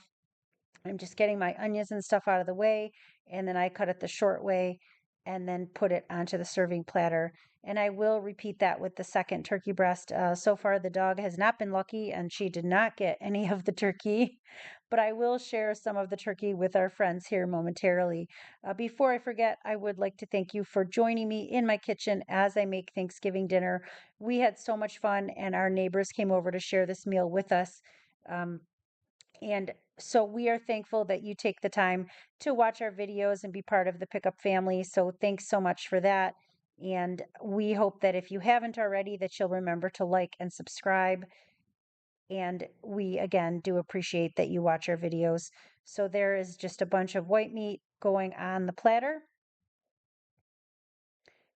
I'm just getting my onions and stuff out of the way, and then I cut it the short way and then put it onto the serving platter. And I will repeat that with the second turkey breast. So far, the dog has not been lucky and she did not get any of the turkey, but I will share some of the turkey with our friends here momentarily. Before I forget, I would like to thank you for joining me in my kitchen as I make Thanksgiving dinner. We had so much fun, and our neighbors came over to share this meal with us. And so we are thankful that you take the time to watch our videos and be part of the Pickup family. So thanks so much for that. And we hope that if you haven't already, that you'll remember to like and subscribe. And we, again, do appreciate that you watch our videos. So there is just a bunch of white meat going on the platter.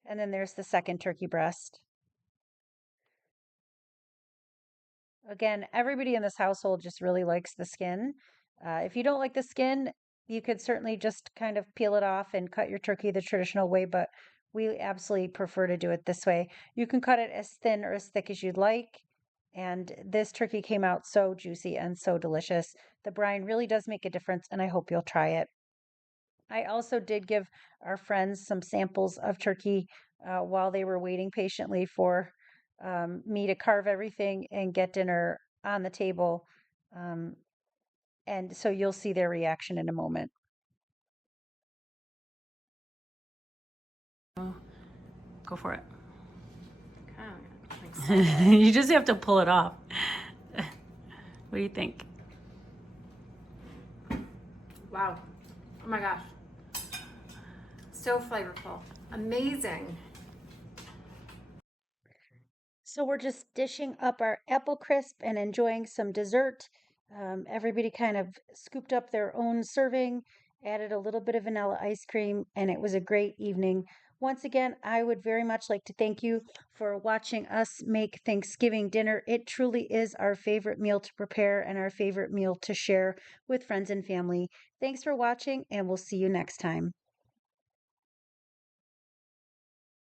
And then there's the second turkey breast. Again, everybody in this household just really likes the skin. If you don't like the skin, you could certainly just kind of peel it off and cut your turkey the traditional way, but we absolutely prefer to do it this way. You can cut it as thin or as thick as you'd like. And this turkey came out so juicy and so delicious. The brine really does make a difference, and I hope you'll try it. I also did give our friends some samples of turkey while they were waiting patiently for me to carve everything and get dinner on the table. And so you'll see their reaction in a moment. Go for it. You just have to pull it off. What do you think? Wow. Oh my gosh. So flavorful. Amazing. So we're just dishing up our apple crisp and enjoying some dessert. Everybody kind of scooped up their own serving, added a little bit of vanilla ice cream, and it was a great evening. Once again, I would very much like to thank you for watching us make Thanksgiving dinner. It truly is our favorite meal to prepare and our favorite meal to share with friends and family. Thanks for watching, and we'll see you next time.